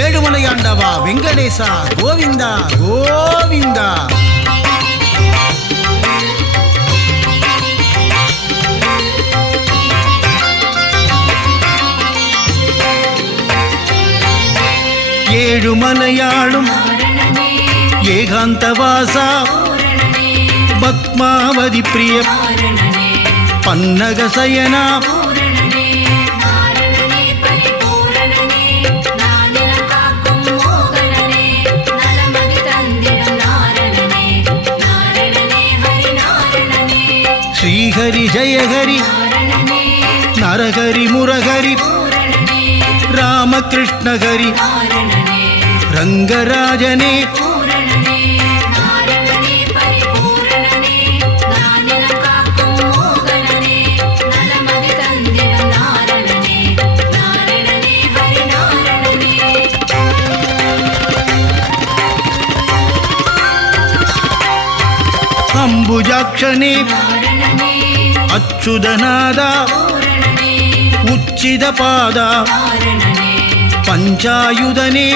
ஏழுமலையாண்டவா வெங்கடேசா கோவிந்தா கோவிந்தா. ஏழுமலையாளும் ஏகாந்தவாசா பத்மாவதி பிரிய பன்னகசயனா ஸ்ரீஹரி ஜெயஹரி நரஹரி முரஹரி ராமகிருஷ்ணஹரி ரங்கராஜனே அம்புஜாக்ஷனே அச்சுதநாதா உச்சிதபாதா பஞ்சாயுதனே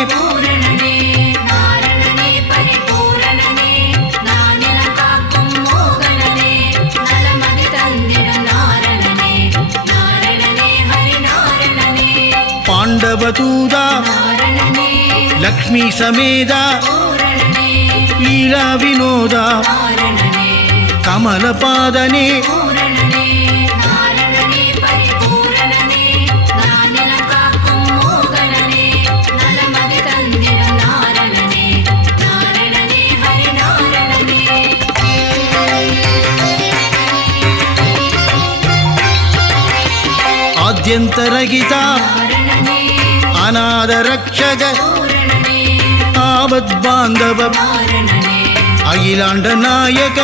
பாண்டவதூதா லக்ஷ்மி சமேதா லீலா வினோதா கமலபாதனே ஆத்யந்தரகிதா அநாதரக்ஷக ஆபத்பாந்தவ அகிலாண்ட நாயக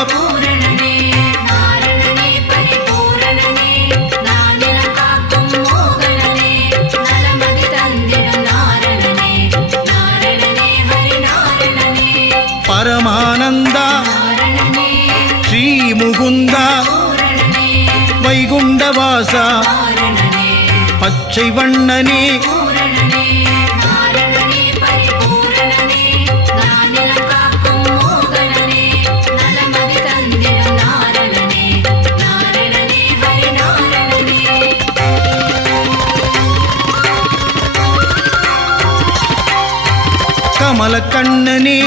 பரமானந்தா ஸ்ரீமுகுந்தா வைகுண்டவாசா பச்சை வண்ணனே கமலக்கண்ணனே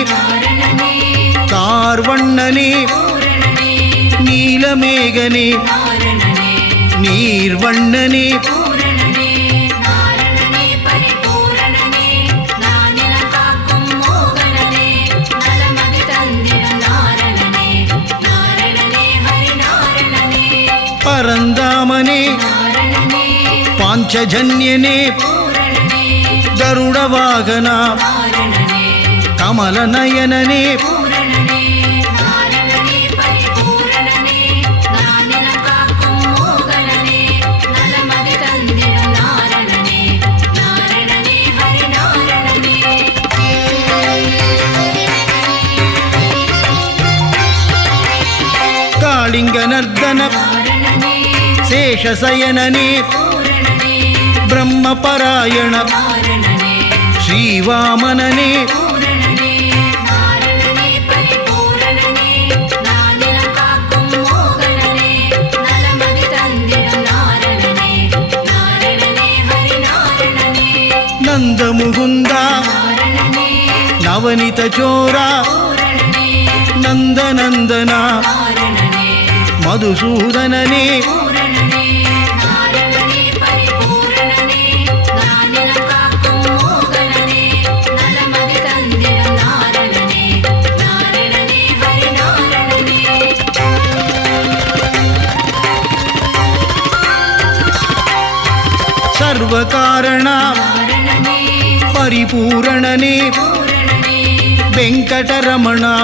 கார்வண்ணனே நீலமேகனே நீர்வண்ணனே பரந்தாமனே பாஞ்சஜன்யனே கருடவாகனா கமலநயனனே காளிங்கநர்தன சேஷசயனனே பிரம்மபராயண ஸ்ரீவாமனனே நந்தமுகுந்தா நவனித சோரா நந்தநந்தனா மதுசூதனனே சர்வகாரணா பரிபூரணனே வெங்கடரமணா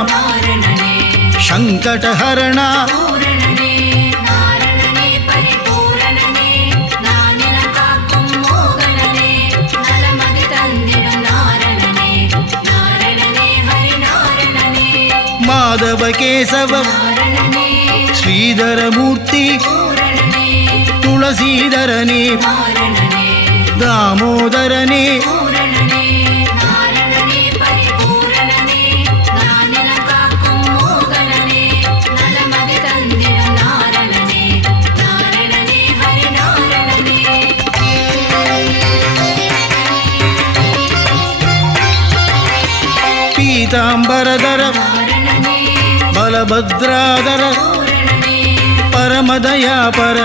சங்கடஹரணா மாதவ கேசவ ஸ்ரீதரமூர்த்தி துளசீதரனே தாமோதரனே பீதாம்பரதர பலபத்ராதர பரமதயாபர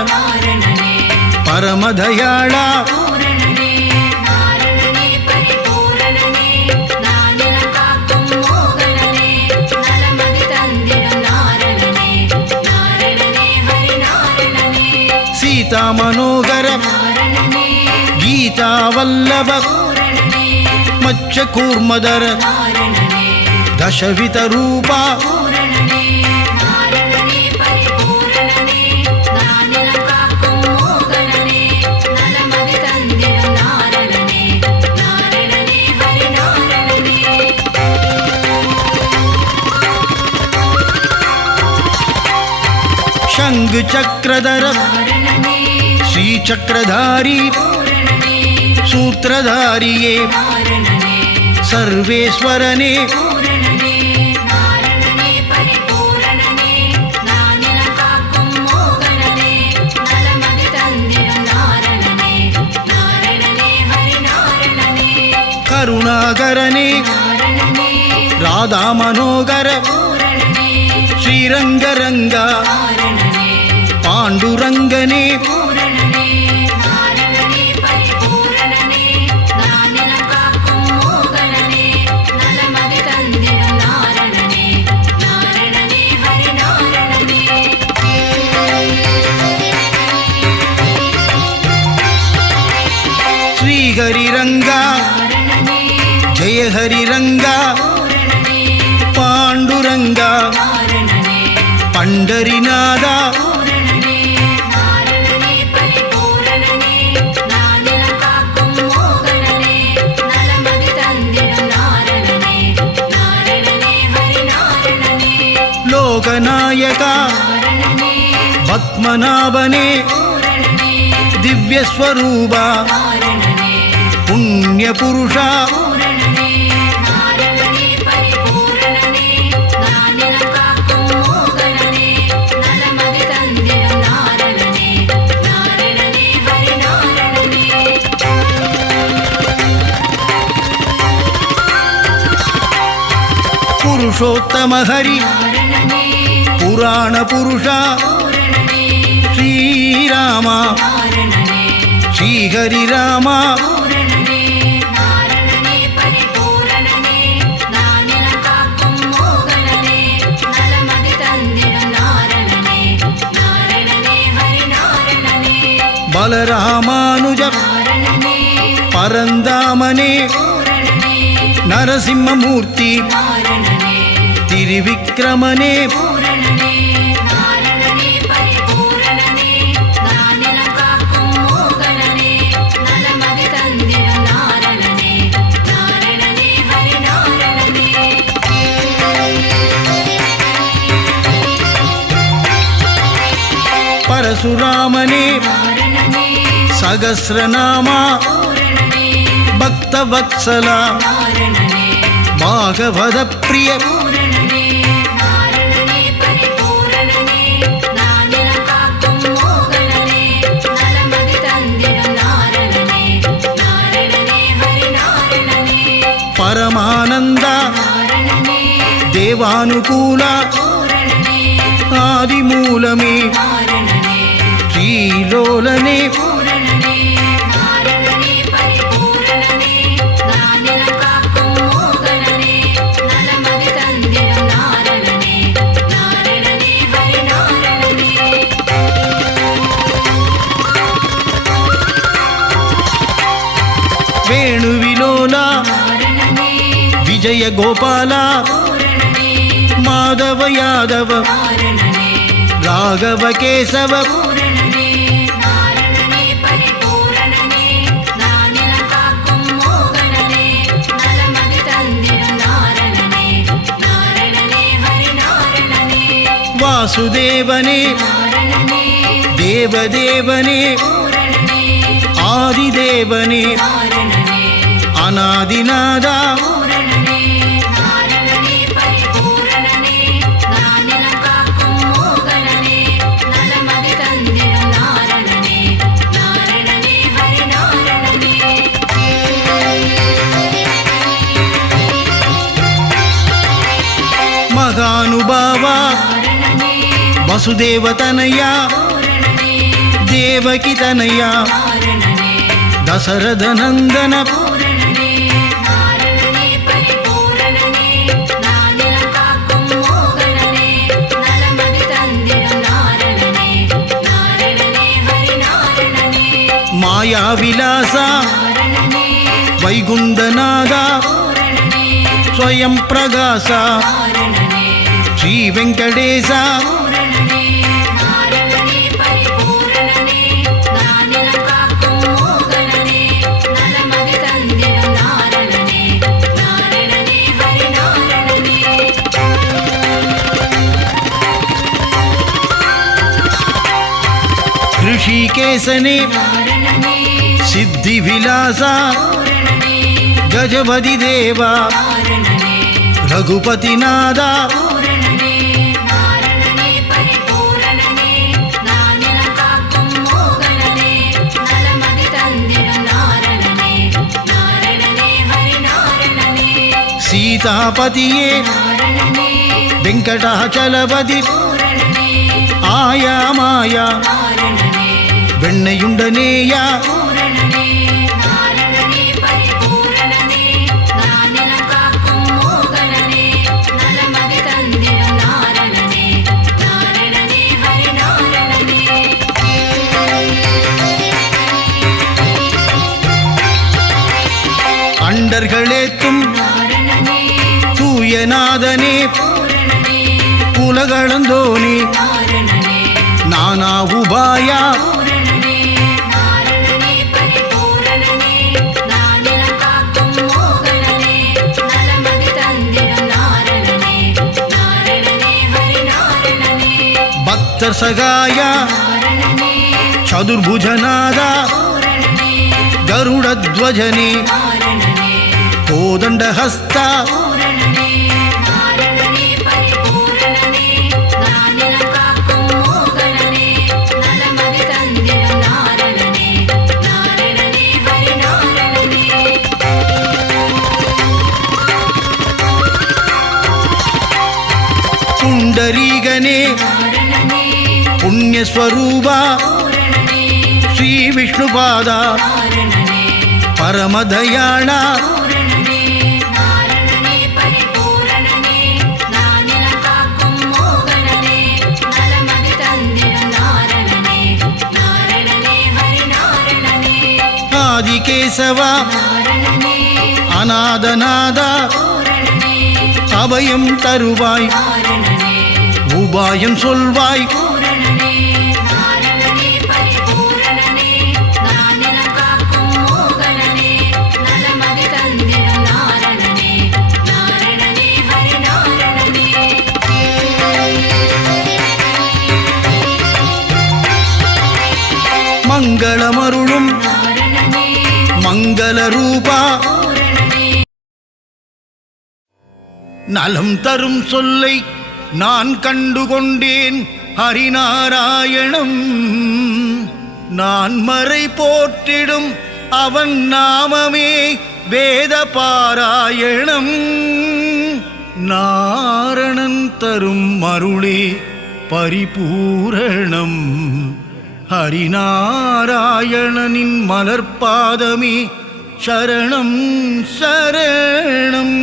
பரமதயாளா சீதா மனோகர கீதா வல்லப மச்ச கூர்மதர தசவித ரூபா शंग चक्रधर श्री चक्रधारी सूत्रधारिये सर्वेश्वरने करुणाकरने राधा मनोगर श्रीरंगरंगा पांडुरंगने श्री हरिरंगा जय हरिरंगा पांडुरंगा पंडरीनादा लोकनायका पद्मनाभने दिव्य स्वरूपा पुण्य पुरुषा पुरुषोत्तम हरि पुराण पुरुषा श्रीरामा श्री हरि रामा बलरामानुज परंदामने नरसिंहमूर्ति त्रिविक्रमने परशुरामने सहस्रनामा भक्तवत्सला भागवत प्रिय परमानंद देवानुकूल आदिमूलमे श्रीलोलने वेणुविलोला विजय गोपाला माधव यादव राघव केशव वासुदेवने देवदेवने आदिदेवने अनादिनादा ವಸುದೇವತನಯ ದೇವಕಿತನಯ ದಶರಥನಂದನ ಮಾಯಾ ವಿಲಾಸ ವೈಗುಂದನಾದ ಸ್ವಯಂ ಪ್ರಕಾಶ ಶ್ರೀ ವೆಂಕಟೇಶ ಋಷಿಕೇಶನೇ ಸಿದ್ಧಿ ವಿಲಾಸ ಗಜಪತಿ ದೇವ ರಘುಪತಿನಾದ ಸೀತಾಪತಿಯೇ ವೆಂಕಟಾಚಲಪತಿ ಆಯಾ ಮಾಯಾ வெண்ணையுண்டனேய அண்டர்களேத்தும் தூயநாதனே உலகளந்தோனே நானா உபாயா பக்தர் சகாய சதுர்புஜநாத கருடத்வஜனே கோதண்டஹஸ்த புண்டரீகனே புண்ணியஸ்வரூப ஸ்ரீ விஷ்ணுபாத பரமதயாள ஆதிகேசவ அநாதநாத அபயம் தருவாய் உபாயம் சொல்வாய் மங்களமருளும் மங்கள ரூபா நலம் தரும் சொல்லை நான் கண்டுகொண்டேன் ஹரிநாராயணம் நான் மறை போற்றிடும் அவன் நாமமே வேத பாராயணம் நாரணன் தரும் அருளே பரிபூரணம் ஹரிநாராயணனின் மலர்பாதமே சரணம் சரணம்.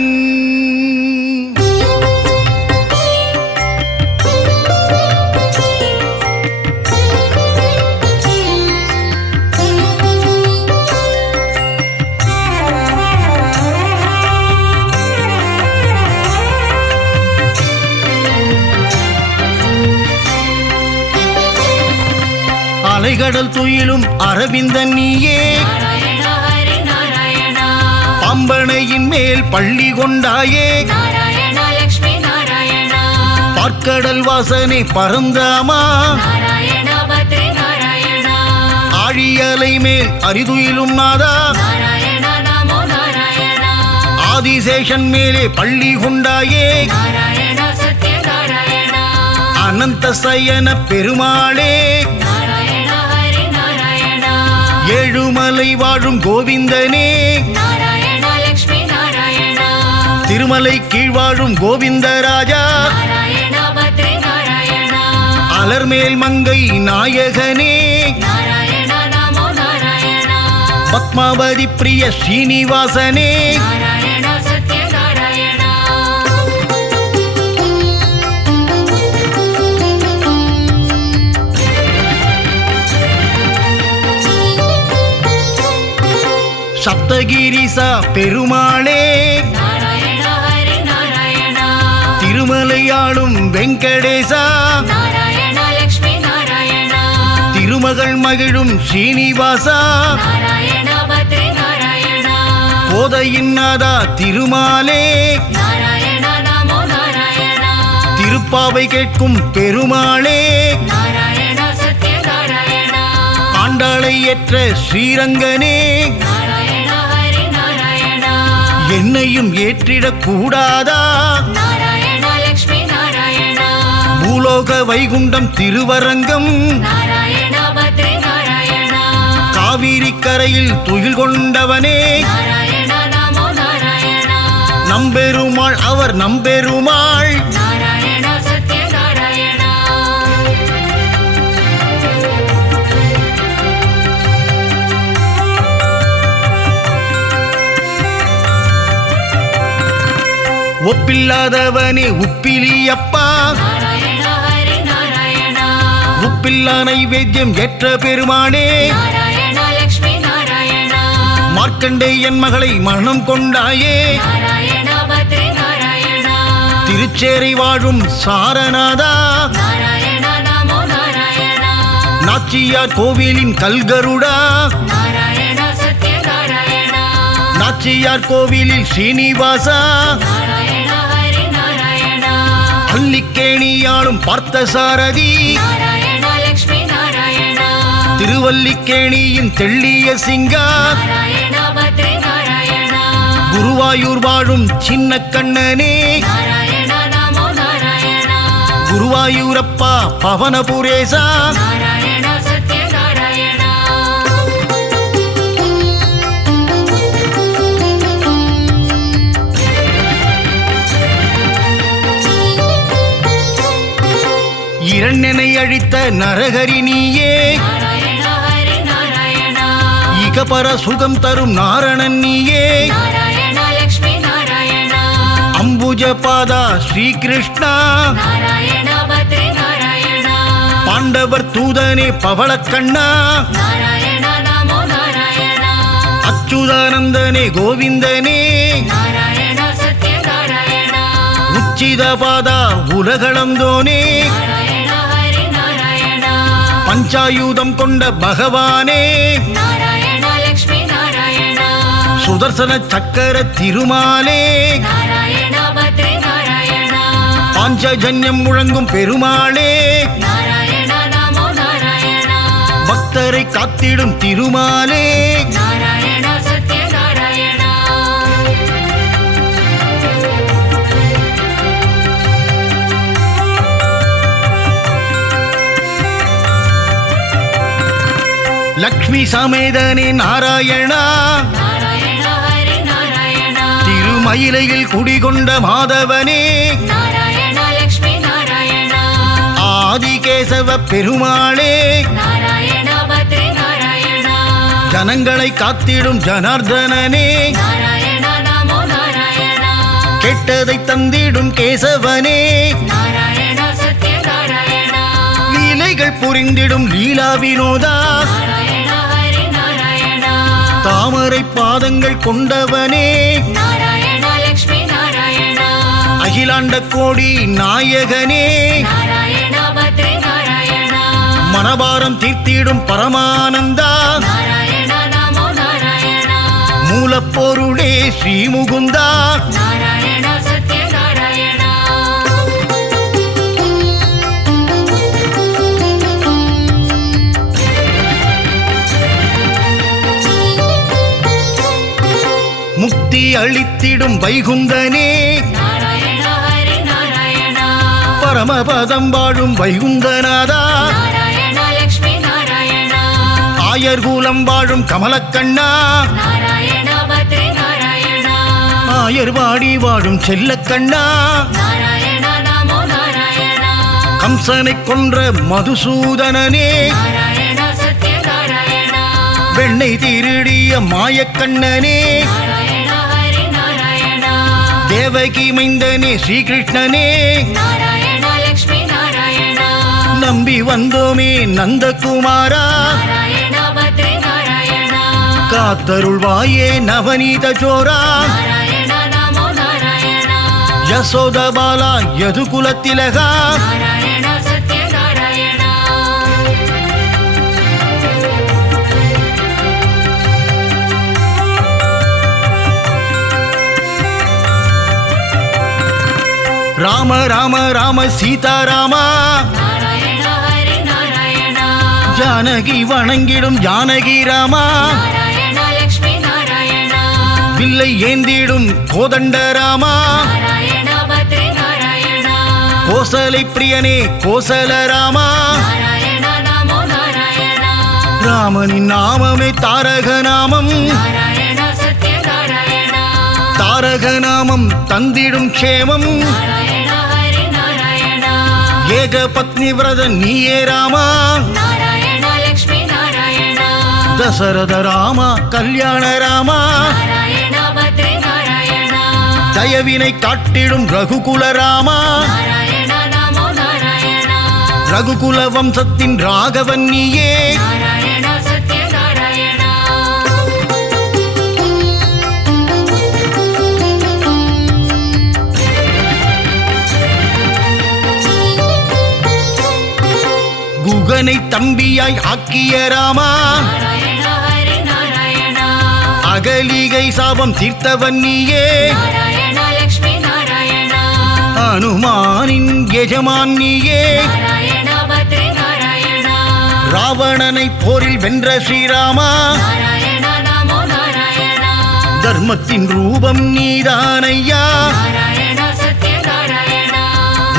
அலைகடல் துயிலும் அரவிந்தன் நீயே பம்பனையின் மேல் பள்ளி கொண்டாயே பார்க்கடல் வாசனை பரந்தாமா ஆழியலை மேல் அரிதுயிலும் நாதா ஆதிசேஷன் மேலே பள்ளி கொண்டாயே அனந்த சயன பெருமாளே ஏழுமலை வாழும் கோவிந்தனே திருமலை கீழ் வாழும் கோவிந்தராஜா அலர்மேல் மங்கை நாயகனே நாராயணா நமோ நாராயணா பத்மாவதி பிரிய ஸ்ரீனிவாசனே நாராயணா சத்ய நாராயணா சப்தகிரிசா பெருமாளே நாராயணா ஹரி நாராயணா திருமலையாளும் வெங்கடேசா நாராயணா லக்ஷ்மி நாராயணா திருமகள் மகிழும் ஸ்ரீனிவாசா நாராயணா பத்ரி நாராயணா கோதையின் நாதா திருமாலே நாராயணா நமோ நாராயணா திருப்பாவை கேட்கும் பெருமாளே நாராயணா சத்ய நாராயணா ஆண்டாளை ஏற்ற ஸ்ரீரங்கனே நாராயணா ஹரி நாராயணா என்னையும் ஏற்றிடக் கூடாதா நாராயணா லக்ஷ்மி நாராயணா பூலோக வைகுண்டம் திருவரங்கம் நாராயணா பத்ரி நாராயணா காவிரி கரையில் துயில் கொண்டவனே நாராயணா நமோ நாராயணா நம்பெருமாள் அவர் நம்பெருமாள் நாராயணா சத்ய நாராயணா ஒப்பில்லாதவனே உப்பிலியப்பா நாராயணா ஹரி நாராயணா உப்பில்லா நைவேத்தியம் ஏற்ற பெருமானே நாராயணா லக்ஷ்மி நாராயணா மார்க்கண்டேயன் மகளை மனம் கொண்டாயே நாராயணா பத்ரி நாராயணா திருச்சேரை வாழும் சாரநாதா நாராயணா நமோ நாராயணா நாச்சியார் கோவிலின் கல்கருடா நாராயணா சத்ய நாராயணா நாச்சியார் கோவிலில் ஸ்ரீனிவாசா நாராயணா ஹரி நாராயணா அல்லிக்கேணியாளும் பார்த்தசாரதி நாராயணா லக்ஷ்மி நாராயணா திருவல்லிக்கேணியின் தெள்ளிய சிங்கா நாராயணா பத்ரி நாராயணா குருவாயூர் வாழும் சின்ன கண்ணனே நாராயணா நமோ நாராயணா குருவாயூரப்பா பவனபுரேசா நாராயணா சத்ய நாராயணா இரண்டனை அழித்த நரகரி நீயே நாராயணா ஹரி நாராயணா இகபர சுகம் தரும் நாரணன் நீயே நாராயணா லக்ஷ்மி நாராயணா அம்புஜ பாதா ஸ்ரீகிருஷ்ணா நாராயணா பத்ரி நாராயணா பாண்டவர் தூதனே பவளக்கண்ணா நாராயணா நமோ நாராயணா அச்சுதானந்தனே கோவிந்தனே நாராயணா சத்ய நாராயணா உச்சித பாதா உலகளந்தோனே நாராயணா ஹரி நாராயணா பஞ்சாயுதம் கொண்ட பகவானே நாராயணா லக்ஷ்மி நாராயணா சுதர்சன சக்கர திருமாலே நாராயணா பத்ரி நாராயணா பாஞ்சஜன்யம் முழங்கும் பெருமாளே நாராயணா நமோ நாராயணா பக்தரை காத்திடும் திருமாலே நாராயணா சத்ய நாராயணா லக்ஷ்மி சமேதனே நாராயணா நாராயணா ஹரி நாராயணா திருமயிலையில் குடிகொண்ட மாதவனே நாராயணா லக்ஷ்மி நாராயணா ஆதிகேசவ பெருமாளே நாராயணா பத்ரி நாராயணா ஜனங்களை காத்திடும் ஜனார்தனனே நாராயணா நமோ நாராயணா கெட்டதை தந்திடும் கேசவனே நாராயணா சத்ய நாராயணா லீலைகள் புரிந்திடும் லீலா வினோதா நாராயணா ஹரி நாராயணா தாமரை பாதங்கள் கொண்டவனே நாராயணா லக்ஷ்மி நாராயணா அகிலாண்ட கோடி நாயகனே நாராயணா பத்ரி நாராயணா மனபாரம் தீர்த்திடும் பரமானந்தா நாராயணா நமோ நாராயணா மூலப்பொருளே ஸ்ரீமுகுந்தா நாராயணா சத்ய நாராயணா முக்தி அளித்திடும் வைகுந்தனே நாராயணா ஹரி நாராயணா பரமபதம் வாழும் வைகுந்தநாதா நாராயணா லக்ஷ்மி நாராயணா ஆயர்கூலம் வாழும் கமலக்கண்ணா நாராயணா பத்ரி நாராயணா ஆயர்வாடி வாழும் செல்லக்கண்ணா நாராயணா நமோ நாராயணா கம்சனை கொன்ற மதுசூதனனே நாராயணா சத்ய நாராயணா வெண்ணை திருடிய மாயக்கண்ணனே நாராயணா ஹரி நாராயணா தேவகி மைந்தனே ஸ்ரீகிருஷ்ணனே நாராயணா லக்ஷ்மி நாராயணா நம்பி வந்தோமே நந்தகுமாரா நாராயணா பத்ரி நாராயணா காத்தருள்வாயே நவநீத சோரா நாராயணா நமோ நாராயணா யசோதபாலா யதுகுலத்திலகா நாராயணா சத்ய நாராயணா ராம ராம ராம சீதாராமா நாராயணா ஹரி நாராயணா ஜானகி வணங்கிடும் ஜானகி ராமா நாராயணா லக்ஷ்மி நாராயணா வில்லை ஏந்திடும் கோதண்ட ராமா நாராயணா பத்ரி நாராயணா கோசலை பிரியனே கோசல ராமா நாராயணா நமோ நாராயணா ராமனின் நாமமே தாரக நாமம் நாராயணா சத்ய நாராயணா தாரக நாமம் தந்திடும் க்ஷேமம் நாராயணா ஹரி நாராயணா ஏக பத்னி விரத நீயே ராமா நாராயணா லக்ஷ்மி நாராயணா தசரத ராமா கல்யாண ராமா நாராயணா பத்ரி நாராயணா தயவினை காட்டிடும் ரகுகுல ராமா நாராயணா நமோ நாராயணா ரகுகுல வம்சத்தின் ராகவன் நீயே நாராயணா சத்ய நாராயணா குகனை தம்பியாய் ஆக்கிய ராமா நாராயணா ஹரி நாராயணா அகலிகை சாபம் தீர்த்தவன் நீயே நாராயணா லக்ஷ்மி நாராயணா அனுமானின் எஜமான் நீயே நாராயணா பத்ரி நாராயணா ராவணனை போரில் வென்ற ஸ்ரீராமா நாராயணா நமோ நாராயணா தர்மத்தின் ரூபம் நீதானையா நாராயணா சத்ய நாராயணா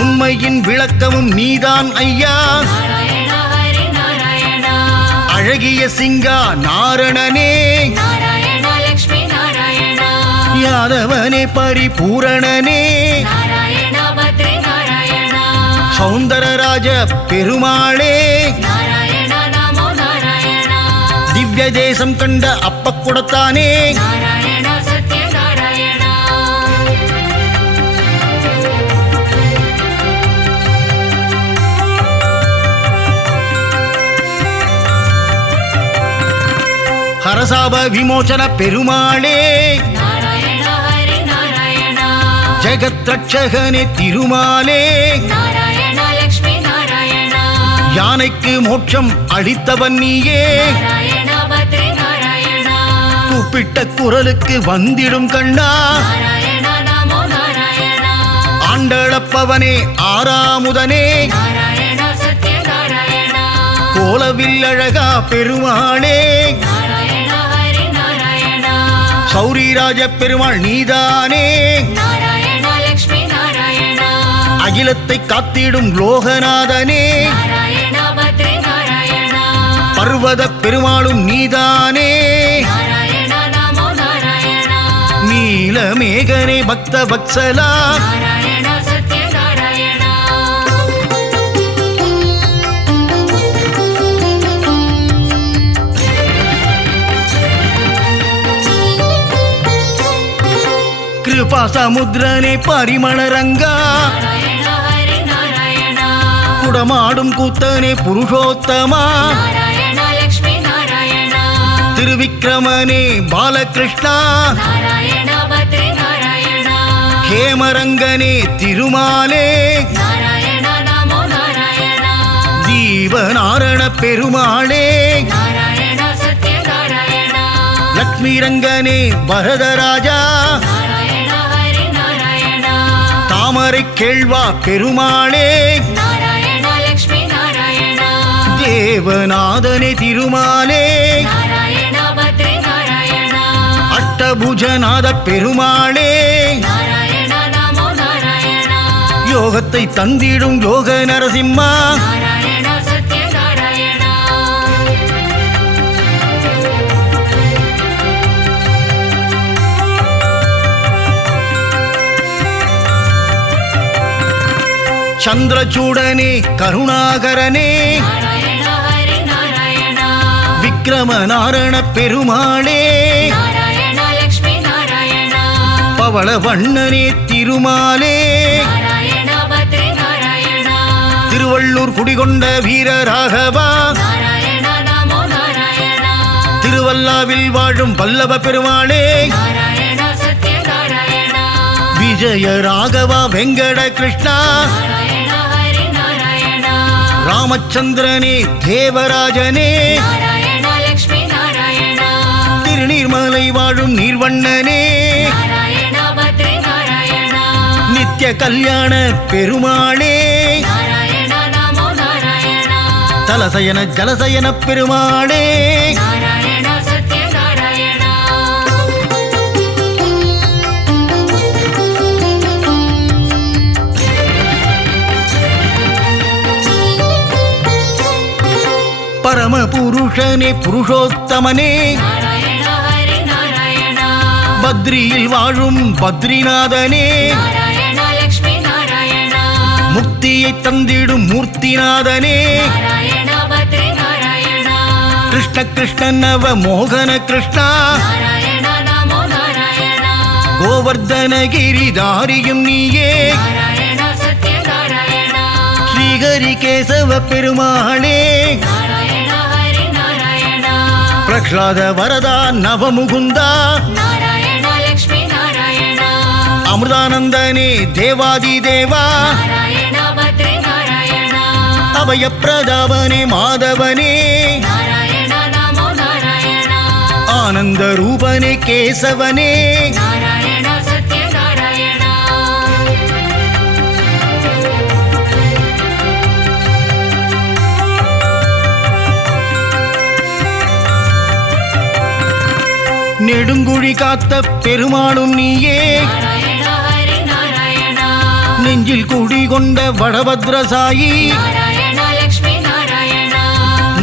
உண்மையின் விளக்கமும் நீதான் ஐயா நாராயணா ஹரி நாராயணா அழகிய சிங்கா நாரணனே நாராயணா லக்ஷ்மி நாராயணா யாதவனே பரிபூரணனே நாராயணா பத்ரி நாராயணா சௌந்தரராஜ பெருமாளே நாராயணா நமோ நாராயணா திவ்ய தேசம் கண்ட அப்பக்குடத்தானே நாராயணா சத்ய நாராயணா ஹரசாப விமோசன பெருமாளே நாராயணா ஹரி நாராயணா ஜெகத் ரட்சகனே திருமாலே நாராயணா லக்ஷ்மி நாராயணா யானைக்கு மோட்சம் அளித்தவன் நீயே நாராயணா பத்ரி நாராயணா கூப்பிட்ட குரலுக்கு வந்திடும் கண்ணா நாராயணா நமோ நாராயணா ஆண்டளப்பவனே ஆறாமுதனே நாராயணா சத்ய நாராயணா கோலவில் அழகா பெருமாளே நாராயணா ஹரி நாராயணா சௌரிராஜ பெருமாள் நீதானே நாராயணா லக்ஷ்மி நாராயணா அகிலத்தை காத்திடும் லோகநாதனே நாராயணா பத்ரி நாராயணா பர்வத பெருமாளும் நீதானே நாராயணா நமோ நாராயணா நீலமேகனே பக்த வத்சலா நாராயணா சத்ய நாராயணா கிருபா சமுத்திரனே பரிமள ரங்கா நாராயணா ஹரி நாராயணா குடமாடும் கூத்தனே புருஷோத்தமா நாராயணா லக்ஷ்மி நாராயணா திருவிக்கிரமனே பாலகிருஷ்ணா நாராயணா பத்ரி நாராயணா ஹேமரங்கனே திருமாலே நாராயணா நமோ நாராயணா ஜீவநாரண பெருமாளே நாராயணா சத்ய நாராயணா லக்ஷ்மி ரங்கனே வரதராஜா நாராயணா ஹரி நாராயணா தாமரை கேழ்வா பெருமாளே நாராயணா லக்ஷ்மி நாராயணா தேவநாதனே திருமாலே நாராயணா பத்ரி நாராயணா அட்டபுஜநாத பெருமாளே நாராயணா நமோ நாராயணா யோகத்தை தந்திடும் யோக நரசிம்மா நாராயணா சத்ய நாராயணா சந்திரசூடனே கருணாகரனே நாராயண ஹரி நாராயண விக்ரம நாரண பெருமாளே நாராயண லக்ஷ்மி நாராயண பவள வண்ணனே திருமாலே நாராயண பத்ரி நாராயண திருவள்ளூர் குடிகொண்ட வீரராகவா நாராயண நமோ நாராயண திருவல்லாவில் வாழும் வல்லப பெருமாளே நாராயண சத்ய நாராயண விஜய ராகவா வெங்கட கிருஷ்ணா நாராயண ஹரி நாராயண ராமச்சந்திரனே தேவராஜனே நாராயண லக்ஷ்மி நாராயண திருநீர்மலை வாழும் நீர்வண்ணனே நாராயண பத்ரி நாராயண நித்ய கல்யாண பெருமாளே நாராயண நமோ நாராயண தலசயன ஜலசயன பெருமாளே நாராயண சத்ய நாராயண பரம புருஷனே புருஷோத்தமனே நாராயண ஹரி நாராயண பத்ரியில் வாழும் பத்ரிநாதனே நாராயண லக்ஷ்மி நாராயண முக்தியை தந்திடும் மூர்த்திநாதனே நாராயண பத்ரி நாராயண கிருஷ்ண கிருஷ்ண நவ மோகன கிருஷ்ணா நாராயண நமோ நாராயண கோவர்தனகிரிதாரியும் நீயே நாராயண சத்ய நாராயண ஸ்ரீஹரி கேசவ பெருமாளே நாராயண ஹரி நாராயண பிரஹ்லாத வரதா நவமுகுந்தா நாராயண லக்ஷ்மி நாராயண அமிர்தானந்தனே தேவாதி தேவா நாராயண பத்ரி நாராயண அபயப்பிரதாபனே மாதவனே நாராயண நமோ நாராயண ஆனந்த ரூபனே கேசவனே நாராயண சத்ய நாராயண நெடுங்குழி காத்த பெருமாளும் நீயே நாராயண ஹரி நாராயண நெஞ்சில் குடிகொண்ட வடபத்ரசாயி நாராயண லக்ஷ்மி நாராயண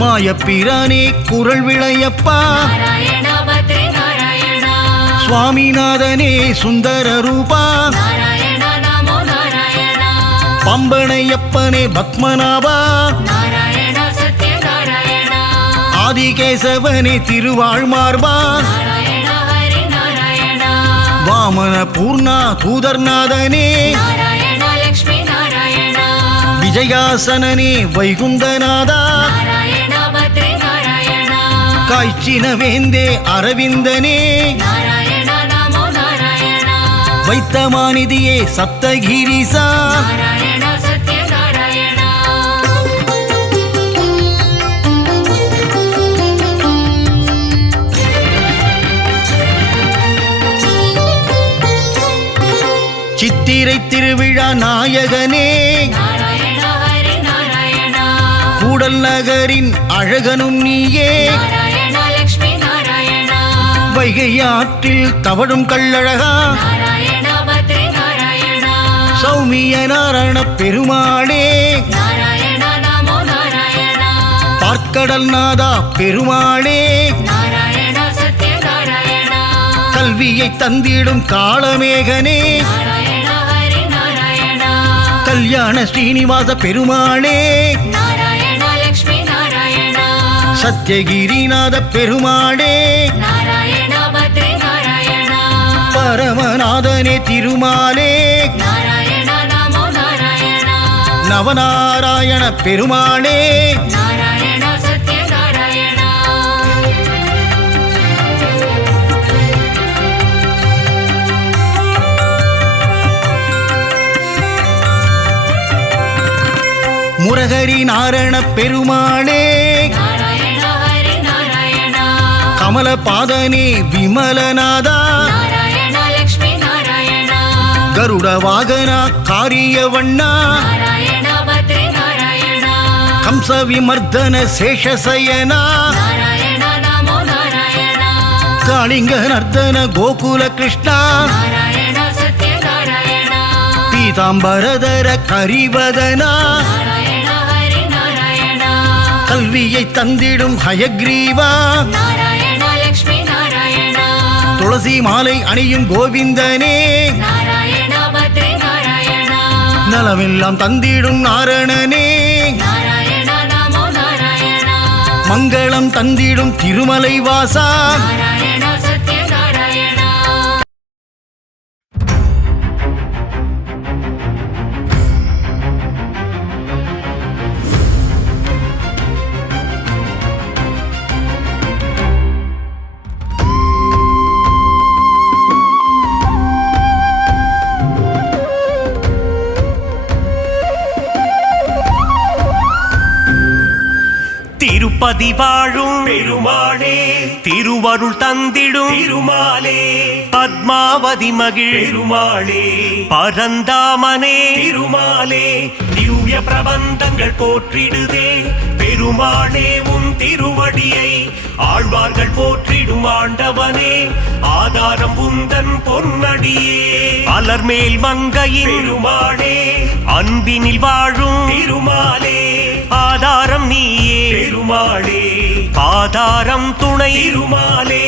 மாயப்பிரானே குரல் விளையப்பா நாராயண பத்ரி நாராயண சுவாமிநாதனே சுந்தர ரூபா நாராயண நமோ நாராயண பம்பனையப்பனே பத்மநாபா நாராயண சத்ய நாராயண ஆதிகேசவனே திருவாழ்மார்பா நாராயண ஹரி நாராயண வாமன பூர்ணா தூதர்நாதனே நாராயண லக்ஷ்மி நாராயண விஜயாசனனே வைகுந்தநாதா நாராயண பத்ரி நாராயண காய்ச்சின வேந்தே அரவிந்தனே நாராயண நமோ நாராயண வைத்தமாநிதியே சப்தகிரிசா நாராயண சத்ய நாராயண சித்திரை திருவிழா நாயகனே நாராயண ஹரி நாராயண கூடல் நகரின் அழகனும் நீயே நாராயண லக்ஷ்மி நாராயண வைகை ஆற்றில் தவழும் கள்ளழகா நாராயண பத்ரி நாராயண சௌமிய நாராயண பெருமாளே நாராயண நமோ நாராயண பார்க்கடல் நாதா பெருமாளே நாராயண சத்ய நாராயண கல்வியை தந்திடும் காளமேகனே நாராயண ஹரி நாராயண கல்யாண ஸ்ரீனிவாச பெருமாளே நாராயண லக்ஷ்மி நாராயண சத்யகிரிநாத பெருமாளே நாராயண பத்ரி நாராயண பரமநாதனே திருமாலே நாராயண நமோ நாராயண நவநாராயண பெருமாளே நாராயண சத்ய நாராயண முரகரி நாராயண பெருமாளே நாராயண ஹரி நாராயண கமலபாதனே விமலநாதா நாராயண லக்ஷ்மி நாராயண கருட வாகனா காரியவண்ணா நாராயண பத்ரி நாராயண கம்ச விமர்தன சேஷசயனா நாராயண நமோ நாராயண காளிங்க நர்தன கோகுல கிருஷ்ணா நாராயண சத்ய நாராயண பீதாம்பரதர கரிவதனா நாராயண ஹரி நாராயண கல்வியை தந்திடும் ஹயக்ரீவா நாராயண லக்ஷ்மி நாராயண துளசி மாலை அணியும் கோவிந்தனே நாராயண பத்ரி நாராயண நலமெல்லாம் தந்திடும் நாரணனே நாராயணா நமோ நாராயணா மங்களம் தந்திடும் திருமலை வாசா நாராயணா சத்ய நாராயணா திருப்பதி வாழும் பெருமாளே திருவருள் தந்திடும் திருமாலே பத்மாவதி மகிழ் பெருமாளே பரந்தாமனே திருமாலே திவ்ய பிரபந்தங்கள் போற்றிடுதே பெருமாளே உன் திருவடியை ஆழ்வார்கள் போற்றிடும் ஆண்டவனே ஆதாரம் உந்தன் பொன்னடியே அலர்மேல் மங்கையின் பெருமாளே அன்பினில் வாழும் திருமாலே ஆதாரம் நீயே பெருமாளே ஆதாரம் துணை திருமாலே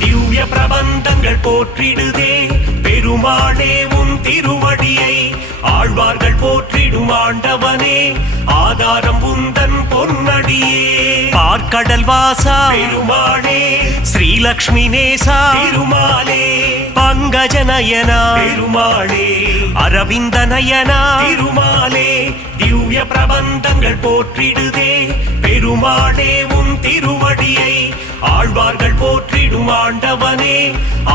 திவ்ய பிரபந்தங்கள் போற்றிடுதே பெருமாளே உன் திருவடியை ஆழ்வார்கள் போற்றிடும் ஆண்டவனே ஆதாரம் உந்தன் பொன்னடியே பார்க்கடல் வாசா பெருமாளே ஸ்ரீலக்ஷ்மி நேசா திருமாலே பங்கஜநயனா பெருமாளே அரவிந்த நயனா திருமாலே திவ்ய பிரபந்தங்கள் போற்றிடுதே பெருமாளே உன் திருவடியை ஆழ்வார்கள் போற்றிடும் ஆண்டவனே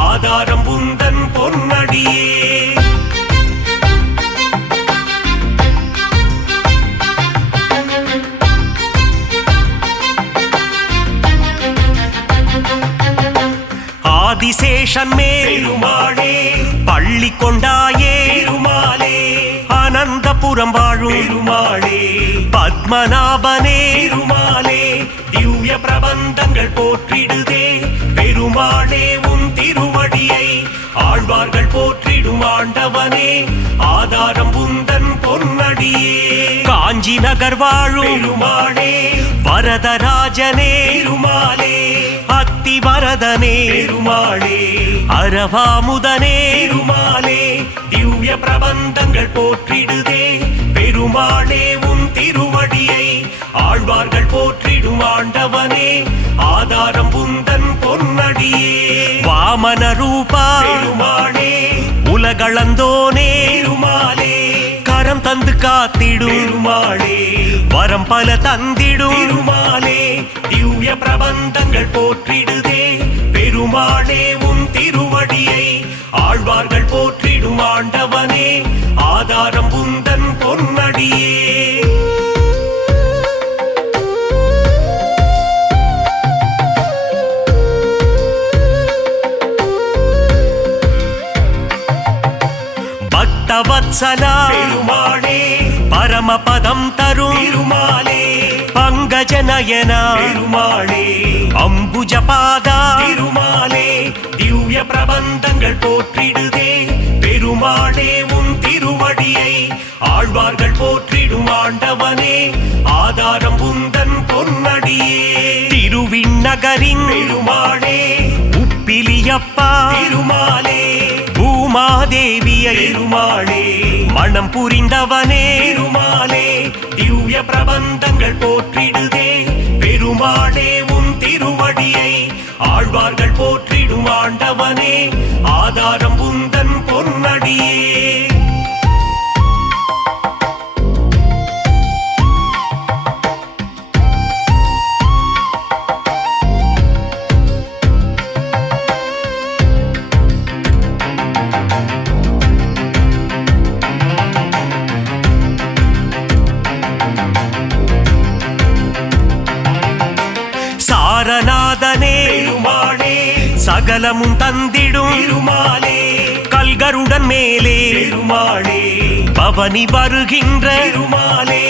ஆதாரம் உந்தன் பொன்னடியே ஆதிசேஷன் மேல் பெருமாளே பள்ளி கொண்டாயே பெருமாளே அனந்தபுரம் வாழும் பெருமாளே பத்மநாபனே பெருமாளே திவ்ய பிரபந்தங்கள் போற்றிடுதே பெருமாளே உன் திருவடியை ஆழ்வார்கள் போற்றிடும் ஆண்டவனே ஆதாரம் உந்தன் பொன்னடியே காஞ்சி நகர் வாழும் பெருமாளே வரதராஜனே பெருமாளே அத்தி வரதனே பெருமாளே அரவாமுதனே பெருமாளே திவ்ய பிரபந்தங்கள் போற்றிடுதே பெருமாளே உன் திருவடியை ஆழ்வார்கள் போற்றிடும் ஆண்டவனே ஆதாரம் உந்தன் பொன்னடியே வாமன ரூபா பெருமாளே உலகளந்தோனே பெருமாளே கரம் தந்து காத்திடும் பெருமாளே வரம் பல தந்திடும் பெருமாளே திவ்ய பிரபந்தங்கள் போற்றிடுதே பெருமாளே உன் திருவடியை ஆழ்வார்கள் போற்றிடும் ஆண்டவனே ஆதாரம் உந்தன் பொன்னடியே பக்தவத்சலா பெருமாளே பரமபதம் தரும் திருமாலே பங்கஜநயனா பெருமாளே அம்புஜபாதா திருமாலே திவ்ய பிரபந்தங்கள் போற்றிடுதே பெருமாளே உன் திருவடியை ஆழ்வார்கள் போற்றிடும் ஆண்டவனே ஆதாரம் உந்தன் பொன்னடியே திருவிண்ணகரின் பெருமாளே உப்பிலியப்பா திருமாலே பூமாதேவியை பெருமாளே மனம் புரிந்தவனே பெருமாளே திவ்ய பிரபந்தங்கள் போற்றிடுதே பெருமாளே உன் திருவடியை ஆழ்வார்கள் போற்றிடும் ஆண்டவனே ஆதாரம் உந்தன் பொன்னடியே சாரநாதனே பெருமாளே சகலமும் தந்திடும் பெருமாளே கல்கருடன் மேலே பெருமாளே பவனி வருகின்ற பெருமாளே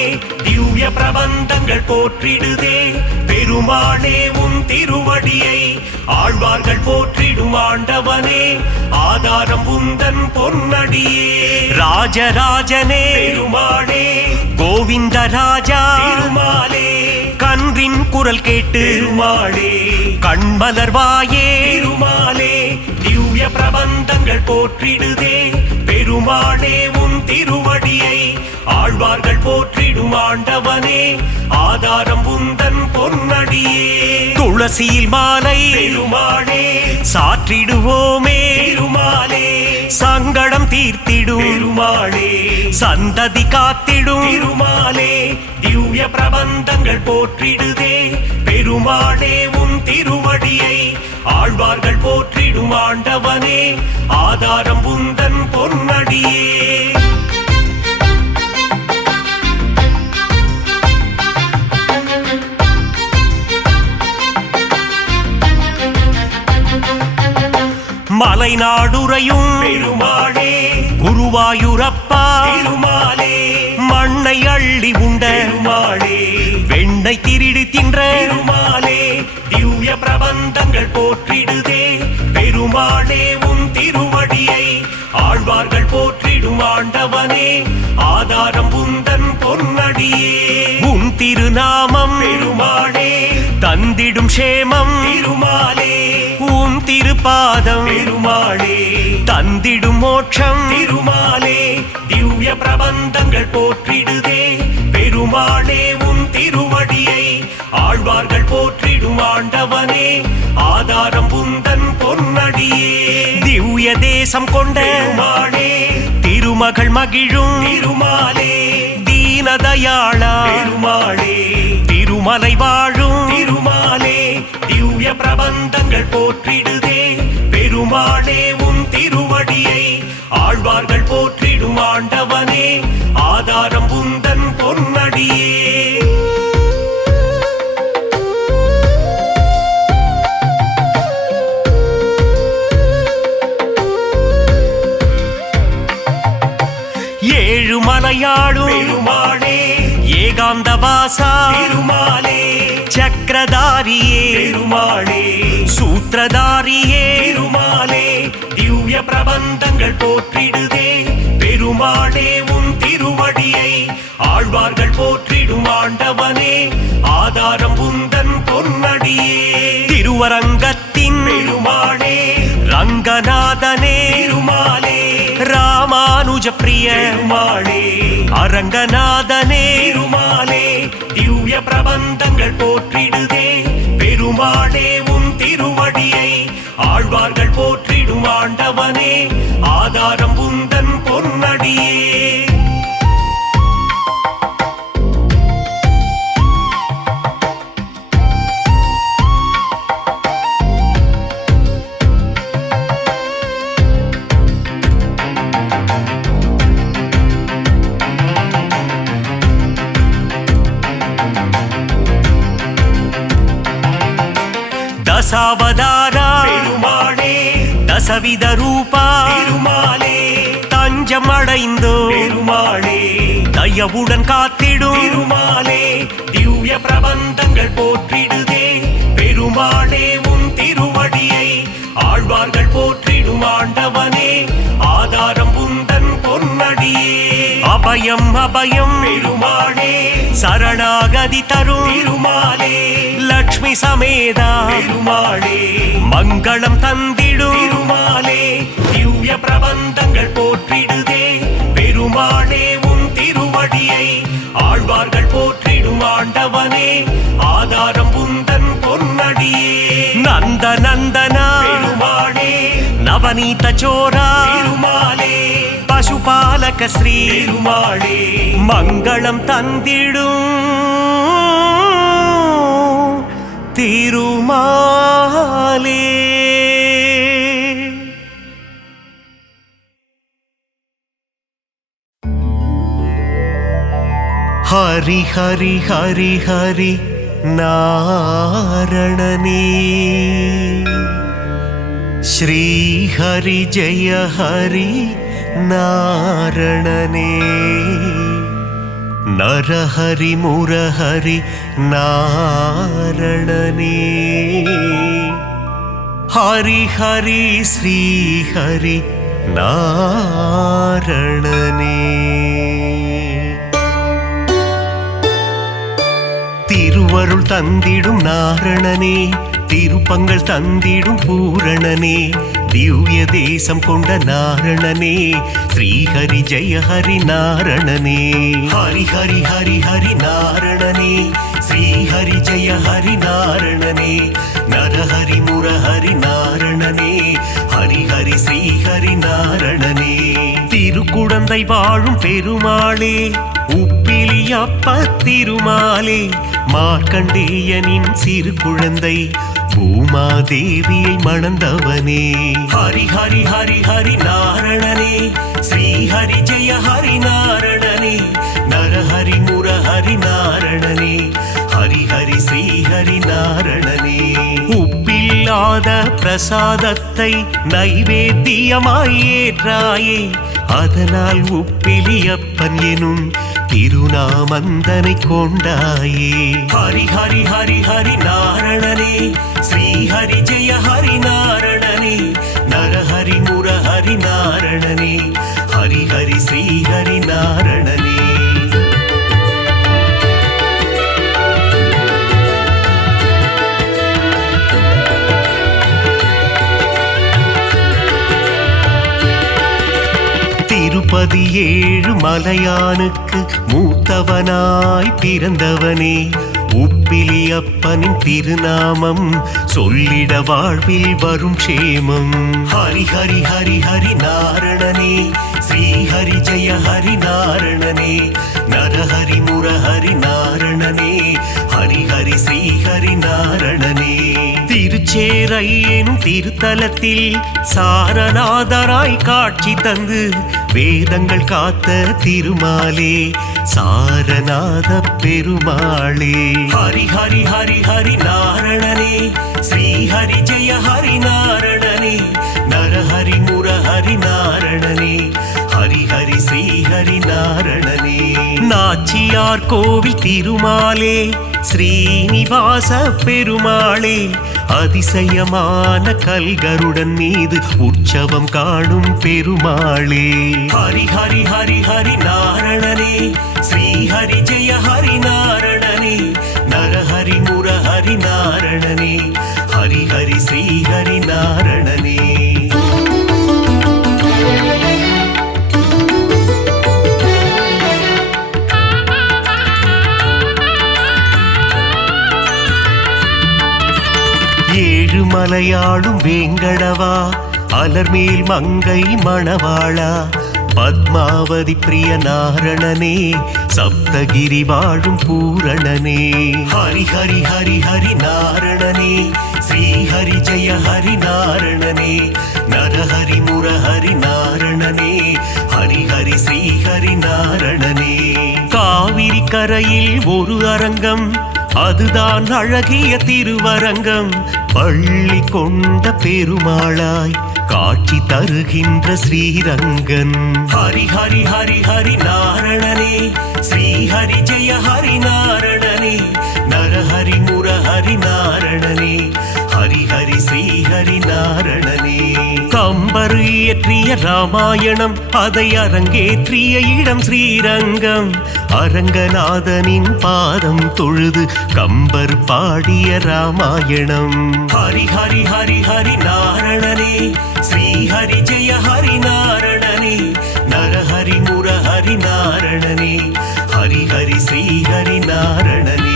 திவ்ய பிரபந்தங்கள் போற்றிடுதே பெருமாளே உன் திருவடியை ஆழ்வார்கள் போற்றிடும் ஆண்டவனே ஆதாரம் உந்தன் பொன்னடியே ராஜராஜனே பெருமாளே கோவிந்த ராஜா பெருமாளே கன்றின் குரல் கேட்டு பெருமாளே கண்மலர்வாயே பெருமாளே திவ்ய பிரபந்தங்கள் போற்றிடுதே பெருமாளே உன் திருவடியை ஆழ்வார்கள் போற்றிடும் ஆண்டவனே ஆதாரம் உந்தன் பொன்னடியே துளசியில் மாலை பெருமாளே சாற்றிடுவோமே பெருமாளே சங்கடம் தீர்த்திடும் பெருமாளே சந்ததி காத்திடும் பெருமாளே திவ்ய பிரபந்தங்கள் போற்றிடுதே பெருமாளே உன் திருவடியை ஆழ்வார்கள் போற்றிடும் ஆண்டவனே ஆதாரம் உந்தன் பொன்னடியே மலைநாடுரையும் பெருமாளே குருவாயூரப்பா பெருமாளே மண்ணை அள்ளி உண்ட பெருமாளே வெண்ணை திருடி தின்ற பெருமாளே திவ்ய பிரபந்தங்கள் போற்றிடுதே பெருமாளே உன் திருவடியை ஆழ்வார்கள் போற்றிடும் ஆண்டவனே ஆதாரம் உந்தன் பொன்னடியே உன் திருநாமம் பெருமாளே தந்திடும் சேமம் பெருமாளே உன் திருப்பாதம் பெருமாளே தந்திடும் மோட்சம் திருமாலே திவ்ய பிரபந்தங்கள் போற்றிடுதே பெருமாளே உன் திருவடியை ஆழ்வார்கள் போற்றிடும் ஆண்டவனே ஆதாரம் உந்தன் பொன்னடியே திவ்ய தேசம் கொண்ட பெருமாளே திருமகள் மகிழும் திருமாலே தீனதயாளா பெருமாளே திருமலை வாழும் திருமாலே திவ்ய பிரபந்தங்கள் போற்றிடுதே பெருமாளே உன் திருவடியை ஆழ்வார்கள் போற்றிடும் ஆண்டவனே ஆதாரம் உந்தன் பொன்னடியே ஏழுமலையாடும் பெருமாளே ஏகாந்தவாசா பெருமாளே சக்கரதாரியே பெருமாளே சூத்திரதாரியே பெருமாளே திவ்ய பிரபந்தங்கள் போற்றிடுதே பெருமாளே உன் திருவடியை ஆழ்வார்கள் போற்றிடும் ஆண்டவனே ஆதாரம் உந்தன் பொன்னடியே திருவரங்கத்தின் பெருமாளே ரங்கநாதனே பெருமாளே ராமானுஜ பிரிய பெருமாளே அரங்கநாதனே பெருமாளே திவ்ய பிரபந்தங்கள் போற்றிடுதே பெருமாளே உன் திருவடியை ஆழ்வார்கள் போற்றிடும் ஆண்டவனே ஆதாரம் உந்தன் பொன்னடியே தசாவதாரா பெருமாளே தசவித ரூபா பெருமாளே தஞ்சம் அடைந்தோ பெருமாளே தயவுடன் காத்திடும் பெருமாளே திவ்ய பிரபந்தங்கள் போற்றிடுதே பெருமாளே உன் திருவடியை ஆழ்வார்கள் போற்றிடும் ஆண்டவனே ஆதாரம் உந்தன் பொன்னடியே அபயம் அபயம் பெருமாளே சரணாகதி தரும் பெருமாளே லக்ஷ்மி சமேதா பெருமாளே மங்களம் தந்திடும் பெருமாளே திவ்ய பிரபந்தங்கள் போற்றிடுதே பெருமாளே உன் திருவடியை ஆழ்வார்கள் போற்றிடும் ஆண்டவனே ஆதாரம் உந்தன் பொன்னடியே நந்த நந்தனா பெருமாளே நவநீத சோரா பெருமாளே பசுபாலக ஸ்ரீ பெருமாளே மங்களம் தந்திடும் திருமாலே ஹரி ஹரி ஹரி ஹரி நாரணனே ஸ்ரீ ஹரி ஜெய ஹரி நாரணனே நரஹரி முரஹரி நாரணனே ஹரி ஹரி ஸ்ரீ ஹரி நாரணனே திருவருள் தந்திடும் நாரணனே திருப்பங்கள் தந்திடும் பூரணனே திவ்ய தேசம் கொண்ட நாரணனே ஸ்ரீஹரி ஜெய ஹரி நாரணனே. ஹரி ஹரி ஹரி ஹரி நாரணனே, ஸ்ரீஹரி ஜெய ஹரி நாரணனே. நரஹரி முரஹரி நாரணனே, ஹரி ஹரி ஸ்ரீஹரி நாரணனே. திருக்குடந்தை வாழும் பெருமாளே, உப்பிலியப்ப திருமாலே, மார்க்கண்டேயனின் சிறு குழந்தை பூமாதேவியை மணந்தவனே. ஹரி ஹரி ஹரி ஹரி நாரணனே, ஸ்ரீஹரி ஜெய ஹரி நாரணனே. நரஹரி முரஹரி நாரணனே, ஹரி ஹரி ஸ்ரீஹரி நாரணனே. உப்பில்லாத பிரசாதத்தை நைவேத்தியமாய் ஏற்றாயே, அதனால் உப்பிலியப்பன் எனும் திருநாமந்தனை கொண்டாயே. ஹரி ஹரி ஹரி ஹரி நாரணனே, ஸ்ரீஹரி ஜெய ஹரி நாரணனே. நரஹரி முரஹரி நாரணனே, ஹரி ஹரி ஸ்ரீஹரி நாரணனே. திருப்பதி ஏழு மலையானுக்கு மூத்தவனாய் பிறந்தவனே, உப்பிலியப்பனின் திருநாமம் சொல்லிட வாழ்வில் வரும் க்ஷேமம். ஹரி ஹரி ஹரி ஹரி நாரணனே, ஸ்ரீஹரி ஜெய ஹரி நாரணனே. நரஹரி முரஹரி நாரணனே, ஹரி ஹரி ஸ்ரீஹரி நாரணனே. திருச்சேரை எனும் திருத்தலத்தில் சாரநாதராய் காட்சி தந்து வேதங்கள் காத்த திருமாலே, சாரநாத பெருமாளே. ஹரி ஹரி ஹரி ஹரி நாரணனே, ஸ்ரீஹரி ஜெய ஹரி நாரணனே. நரஹரி முரஹரி நாரணனே, ஹரி ஹரி ஸ்ரீஹரி நாரணனே. நாச்சியார் கோவில் திருமாலே, ஸ்ரீனிவாச பெருமாளே, அதிசயமான கல்கருடன் மீது உற்சவம் காணும் பெருமாளே. ஹரி ஹரி ஹரி ஹரி நாரணனே, ஸ்ரீஹரி ஜெய ஹரி நாரணனே. நரஹரி முரஹரி நாரணனே, ஹரி ஹரி ஸ்ரீஹரி நாரணனே. ஏழு மலையாளும் வேங்கடவா, அலர்மேல் மங்கை மணவாளா, பத்மாவதி பிரிய நாரணனே, சப்தகிரி வாழும் பூரணனே. ஹரி ஹரி ஹரி ஹரி நாரணனே, ஸ்ரீஹரி ஜெய ஹரி நாரணனே. நரஹரி முரஹரி நாரணனே, ஹரி ஹரி ஸ்ரீஹரி நாரணனே. காவிரி கரையில் ஒரு அரங்கம், அதுதான் அழகிய திருவரங்கம். பள்ளி கொண்ட பெருமாளாய் காட்சி தருகின்ற ஸ்ரீரங்கன். ஹரி ஹரி ஹரி ஹரி நாரணனே, ஸ்ரீஹரி ஜெய ஹரி நாரணனே. நரஹரி முரஹரி நாரணனே, ஹரி ஹரி ஸ்ரீஹரி நாரணனே. கம்பர் இயற்றிய ராமாயணம், அதை அரங்கேற்றிய இடம் ஸ்ரீரங்கம். அரங்கநாதனின் பாதம் தொழுது கம்பர் பாடிய ராமாயணம். ஹரி ஹரி ஹரி ஹரி நாரணனே, ஸ்ரீஹரி ஜெய ஹரி நாரணனே. நரஹரி முரஹரி நாரணனே, ஹரி ஹரி ஸ்ரீஹரி நாரணனே.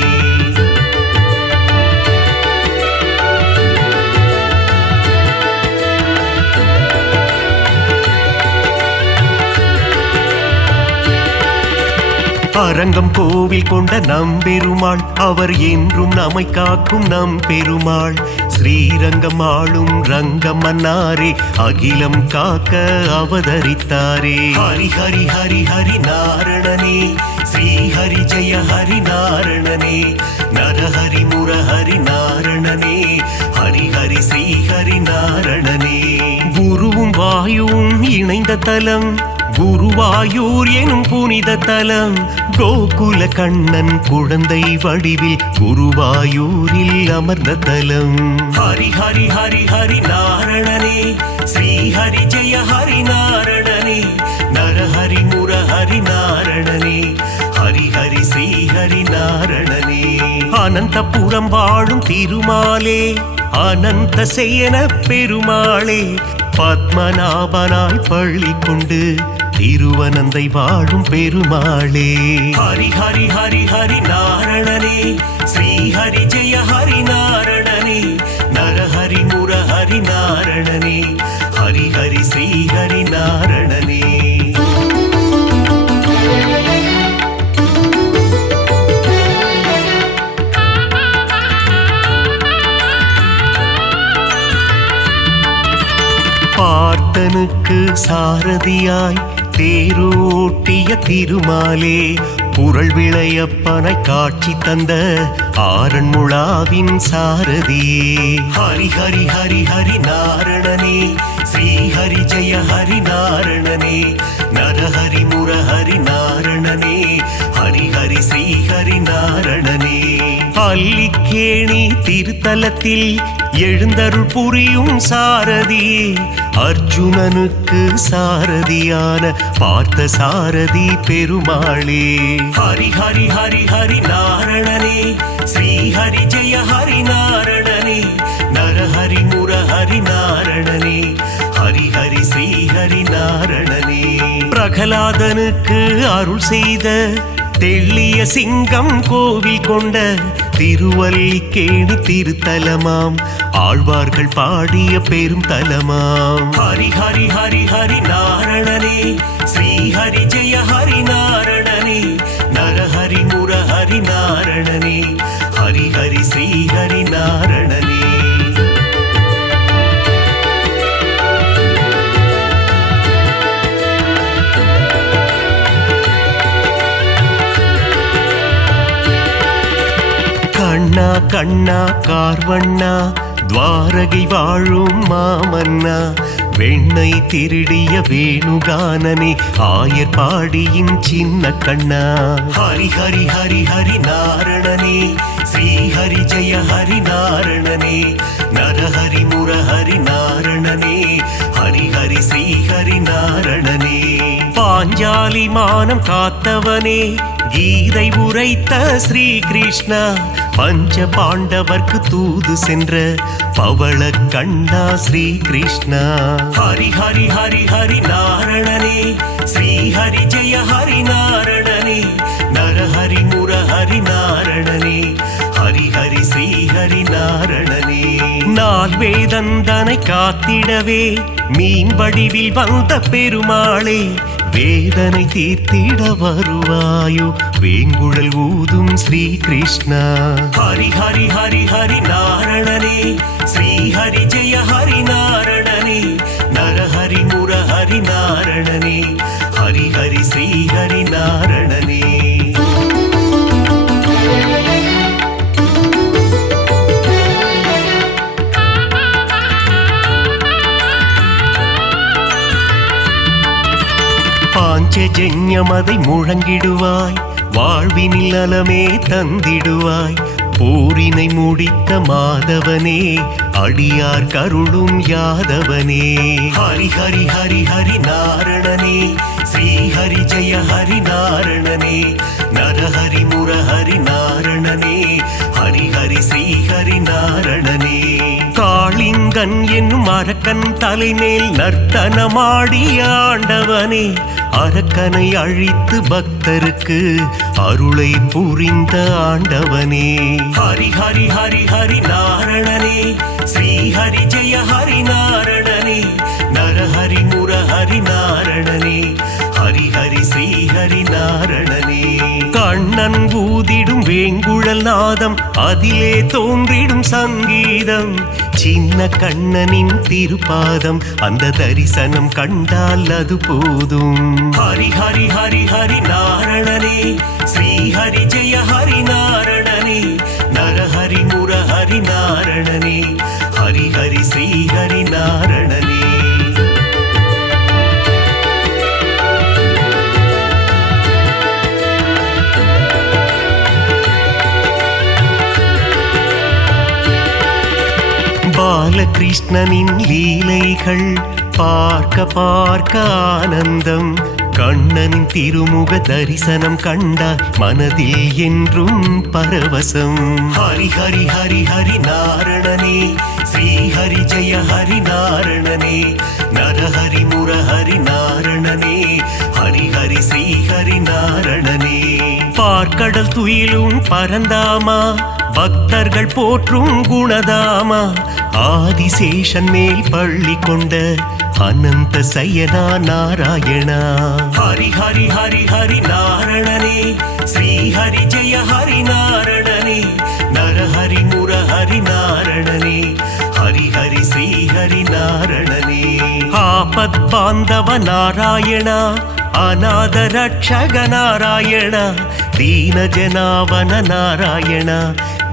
அரங்கம் கோவில் கொண்ட நம்பெருமாள், அவர் என்றும் நம்மை காக்கும் நம்பெருமாள். ஸ்ரீரங்கம் ஆளும் ரங்கம் மன்னாரே, அகிலம் காக்க அவதரித்தாரே. ஹரி ஹரி ஹரி ஹரி நாரணனே, ஸ்ரீஹரி ஜெய ஹரி நாரணனே. நரஹரி முரஹரி நாரணனே, ஹரி ஹரி ஸ்ரீஹரி நாரணனே. குருவும் வாயுவும் இணைந்த தலம் குருவாயூர் எனும் புனித தலம். கோகுல கண்ணன் குழந்தை வடிவில் குருவாயூரில் அமர்ந்த தலம். ஹரி ஹரி ஹரி ஹரி நாரணனே, ஸ்ரீஹரி ஜெய ஹரி நாரணனே. நரஹரி முரஹரி நாரணனே, ஹரி ஹரி ஸ்ரீஹரி நாரணனே. அனந்தபுரம் வாழும் திருமாலே, அனந்த சேன பெருமாளே, பத்மநாபனாய் பள்ளி கொண்டு திருவனந்தை வாழும் பெருமாளே. ஹரி ஹரி ஹரி ஹரி நாரணனே, ஸ்ரீ ஹரி ஜெய ஹரி நாரணனே, நரஹரி முரஹரி நாரணனே, ஹரி ஹரி ஸ்ரீ ஹரி நாரணனே. பார்த்தனுக்கு சாரதியாய் தேரோட்டிய திருமாலே, புரள் விளையப்பனை காட்சி தந்த ஆரண்முழாவின் சாரதியே. ஹரி ஹரி ஹரி ஹரி நாரணனே, ஸ்ரீ ஹரி ஜெய ஹரி நாரணனே, நரஹரி முரஹரி நாரணனே, ஹரி ஹரி ஸ்ரீ ஹரி நாரணனே. அல்லிக்கேணி திருத்தலத்தில் எழுந்தருள் புரியும் சாரதியே, அர்ஜுனனுக்கு சாரதியான பார்த்த சாரதி பெருமாளே. ஹரி ஹரி ஹரி ஹரி நாரணனே, ஸ்ரீ ஹரி ஜெய ஹரி நாரணனே, நரஹரி முரஹரி நாரணனே, ஹரி ஹரி ஸ்ரீ ஹரி நாரணனே. பிரகலாதனுக்கு அருள் செய்த தெள்ளிய சிங்கம் கோவில் கொண்ட திருவல்லிக்கேணி திருத்தலமாம், ஆழ்வார்கள் பாடிய பெரும் தலமாம். ஹரி ஹரி ஹரி ஹரி நாரணனே, ஸ்ரீ ஹரி ஜெய ஹரி நாரணனே, நரஹரி முரஹரி நாரணனே, ஹரி ஹரி ஸ்ரீ ஹரி நாரணனே. கண்ணா கண்ணா கார்வண்ணா, துவாரகை வாழும் மாமன்னா, வெண்ணை திருடிய வேணுகானனே, ஆயர் பாடியின் சின்ன கண்ணா. ஹரி ஹரி ஹரி ஹரி நாரணனே, ஸ்ரீ ஹரி ஜெய ஹரி நாரணனே, நரஹரி முரஹரி நாரணனே, ஹரி ஹரி ஸ்ரீ ஹரி நாரணனே. பாஞ்சாலி மானம் காத்தவனே, கீதை உரைத்த ஸ்ரீ கிருஷ்ணா, பஞ்ச பாண்டவர்க்கு தூது சென்ற பவள கண்ணா ஸ்ரீ கிருஷ்ணா. ஹரி ஹரி ஹரி ஹரி நாரணனே, ஸ்ரீ ஹரி ஜெய ஹரி நாரணனே, நரஹரி முரஹரி நாரணனே, ஹரி ஹரி ஸ்ரீ ஹரி நாரணனே. நால் வேதந்தனை காத்திடவே மீன் வடிவில் வந்த பெருமாளே, வேதனை தீர்த்திட வருவாயோ வேங்குழல் ஊதும் ஸ்ரீ கிருஷ்ணா. ஹரி ஹரி ஹரி ஹரி நாரணனே, ஸ்ரீ ஹரி ஜெய ஹரி நாரணனே, நரஹரி முரஹரி நாரணனே, ஹரி ஹரி ஸ்ரீ ஹரி நாரணனே. பாஞ்சஜன்யமதை முழங்கிடுவாய், வாழ்வினில் நலமே தந்திடுவாய், போரினை முடித்த மாதவனே, அடியார் கருளும் யாதவனே. ஹரி ஹரி ஹரி ஹரி நாரணனே, ஸ்ரீ ஹரி ஜெய ஹரி நாரணனே, நரஹரி முரஹரி நாரணனே, ஹரி ஹரி ஸ்ரீ ஹரி நாரணனே. காளிங்கன் என்னும் அரக்கன் தலைமேல் நர்த்தனமாடிய ஆண்டவனே, அரக்கனை அழித்து பக்தருக்கு அருளை புரிந்த ஆண்டவனே. ஹரி ஹரி ஹரி ஹரி நாரணனே, ஸ்ரீ ஹரி ஜெய ஹரி நாரணனே, நரஹரி முரஹரி நாரணனே, ஹரி ஹரி ஸ்ரீ ஹரி நாரணனே. கண்ணன் ஊதிடும் வேங்குழல் நாதம், அதிலே தோன்றிடும் சங்கீதம், சின்ன கண்ணனின் திருப்பாதம், அந்த தரிசனம் கண்டால் அது போதும். ஹரி ஹரி ஹரி ஹரி நாரணனே, ஸ்ரீ ஹரி ஜெய ஹரி நாரணனே, நரஹரி முரஹரி நாரணனே, ஹரி ஹரி ஸ்ரீ ஹரி நாரணனே. பாலகிருஷ்ணனின் லீலைகள் பார்க்க பார்க்க ஆனந்தம், கண்ணனின் திருமுக தரிசனம் கண்டால் மனதில் என்றும் பரவசம். ஹரி ஹரி ஹரி ஹரி நாரணனே, ஸ்ரீ ஹரி ஜெய ஹரி நாரணனே, நரஹரி முரஹரி நாரணனே, ஹரி ஹரி ஸ்ரீ ஹரி நாரணனே. பார்க்கடல் துயிலும் பரந்தாமா, பக்தர்கள் போற்றும் குணதாமா, ஆதிசேஷன் மேல் பள்ளி கொண்ட அனந்த சயனா நாராயணா. ஹரி ஹரி ஹரி ஹரி நாரணனே, ஸ்ரீ ஹரி ஜெய ஹரி நாரணனே, நரஹரி முரஹரி நாரணனே, ஹரி ஹரி ஸ்ரீ ஹரி நாரணனே. ஆபத் பாந்தவ நாராயணா, அநாத ரட்சக நாராயணா, தீன ஜனாவன நாராயணா,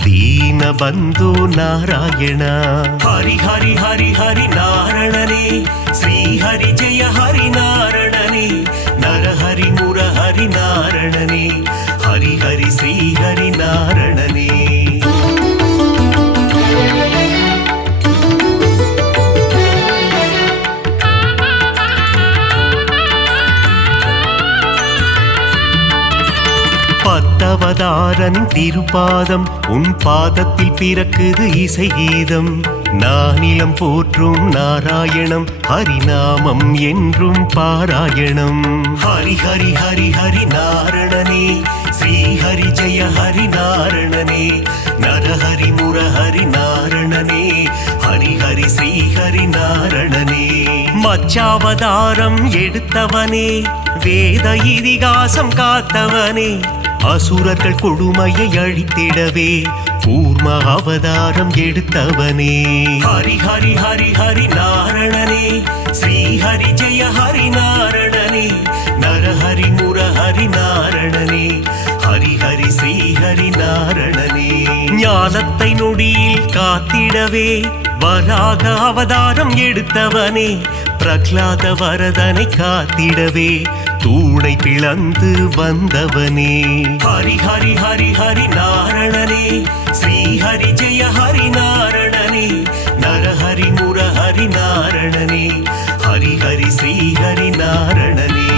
தீன பந்து நாராயணா. ஹரி ஹரி ஹரி ஹரி நாரணனே, ஸ்ரீ ஹரி ஜெய ஹரி நாரணனே, நரஹரி முரஹரி நாரணனே, ஹரி ஹரி ஸ்ரீ ஹரி நாரணனே. பத்தவதாரனின் திருப்பாதம், உன் பாதத்தில் பிறக்குது இசை கீதம். நானிலம் போற்றும் நாராயணம், ஹரிநாமம் என்றும் பாராயணம். ஹரி ஹரி ஹரி ஹரி நாரணனே, ஸ்ரீ ஹரி ஜெய ஹரி நாரணனே, நரஹரி முரஹரி நாரணனே, ஹரி ஹரி ஸ்ரீ ஹரி நாரணனே. மச்சாவதாரம் எடுத்தவனே, வேத இதிகாசம் காத்தவனே, அசுரர்கள் கொடுமையை அழித்திடவே கூர்ம அவதாரம் எடுத்தவனே. ஹரி ஹரி ஹரி ஹரி நாரணனே, ஸ்ரீ ஹரி ஜெய ஹரி நாரணனே, நரஹரி முரஹரி நாரணனே, ஹரி ஹரி ஸ்ரீ ஹரி நாரணனே. ஞானத்தை நொடியில் காத்திடவே வராக அவதாரம் எடுத்தவனே, பிரகலாத வரதனை காத்திடவே தூணை பிளந்து வந்தவனே. ஹரி ஹரி ஹரி ஹரி நாரணனே, ஸ்ரீ ஹரி ஜெய ஹரி நாரணனே, நரஹரி முரஹரி நாரணனே, ஹரி ஹரி ஸ்ரீ ஹரி நாரணனே.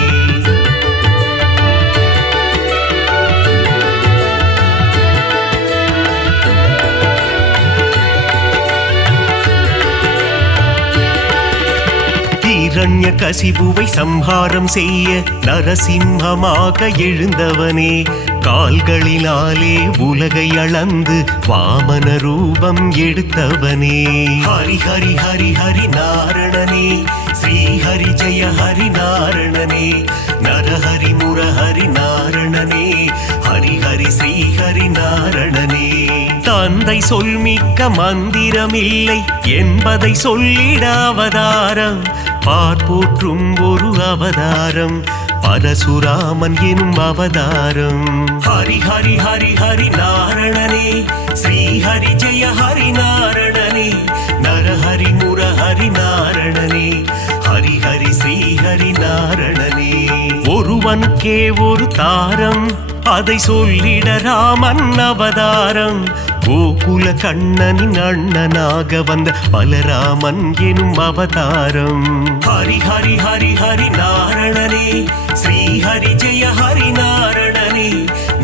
இரண்ய கசிபுவை சம்ஹாரம் செய்ய நரசிம்மமாக எழுந்தவனே, கால்களினாலே உலகை அளந்து வாமன ரூபம் எடுத்தவனே. ஹரி ஹரி ஹரி ஹரி நாரணனே, ஸ்ரீ ஹரி ஜெய ஹரி நாரணனே, நரஹரி முரஹரி நாரணனே, ஹரி ஹரி ஸ்ரீ ஹரி நாரணனே. தந்தை சொல்மிக்க மந்திரமில்லை என்பதை சொல்லிட அவதாரம், பார்ப்போற்றும் ஒரு அவதாரம், பரசுராமன் எனும் அவதாரம். ஹரி ஹரி ஹரி ஹரி நாரணனே, ஸ்ரீ ஹரி ஜெய ஹரி நாரணனே, நரஹரி முரஹரி நாரணனே, ஹரி ஹரி ஸ்ரீ ஹரி நாரணனே. ஒருவனுக்கே ஒரு தாரம், அதை சொல்லிட ராமன் அவதாரம், கோகுல கண்ணனின் அண்ணனாக வந்த பலராமன் எனும் அவதாரம். ஹரி ஹரி ஹரி ஹரி நாரணனே, ஸ்ரீ ஹரி ஜெய ஹரி நாரணனே,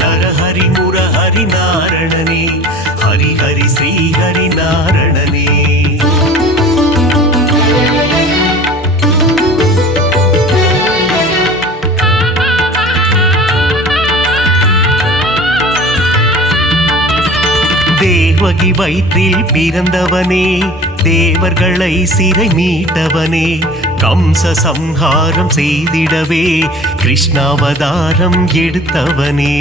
நரஹரி முரஹரி நாரணனே, ஹரி ஹரி ஸ்ரீ ஹரி நாரணனே. தேவகி வயிற்றில் பிறந்தவனே, தேவர்களை சிறை மீட்டவனே, கம்ச சம்ஹாரம் செய்திடவே கிருஷ்ணாவதாரம் எடுத்தவனே.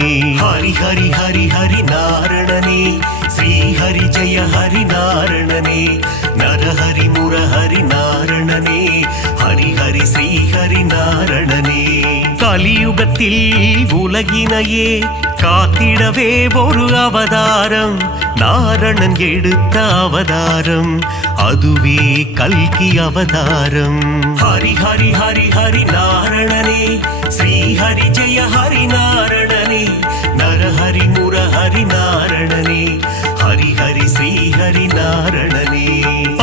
ஹரி ஹரி ஹரி ஹரி நாரணனே, ஸ்ரீ ஹரி ஜெய ஹரி நாரணனே, நரஹரி முரஹரி நாரணனே, ஹரி ஹரி ஸ்ரீ ஹரி நாரணனே. கலியுகத்தில் உலகினையே காத்திடவே ஒரு அவதாரம், நாரணன் எடுத்த அவதாரம், அதுவே கல்கி அவதாரம். ஹரி ஹரி ஹரி ஹரி நாரணனே, ஸ்ரீ ஹரி ஜெய ஹரி நாரணனே, நரஹரி முரஹரி நாரணனே, ஹரி ஹரி ஸ்ரீ ஹரி நாரணனே.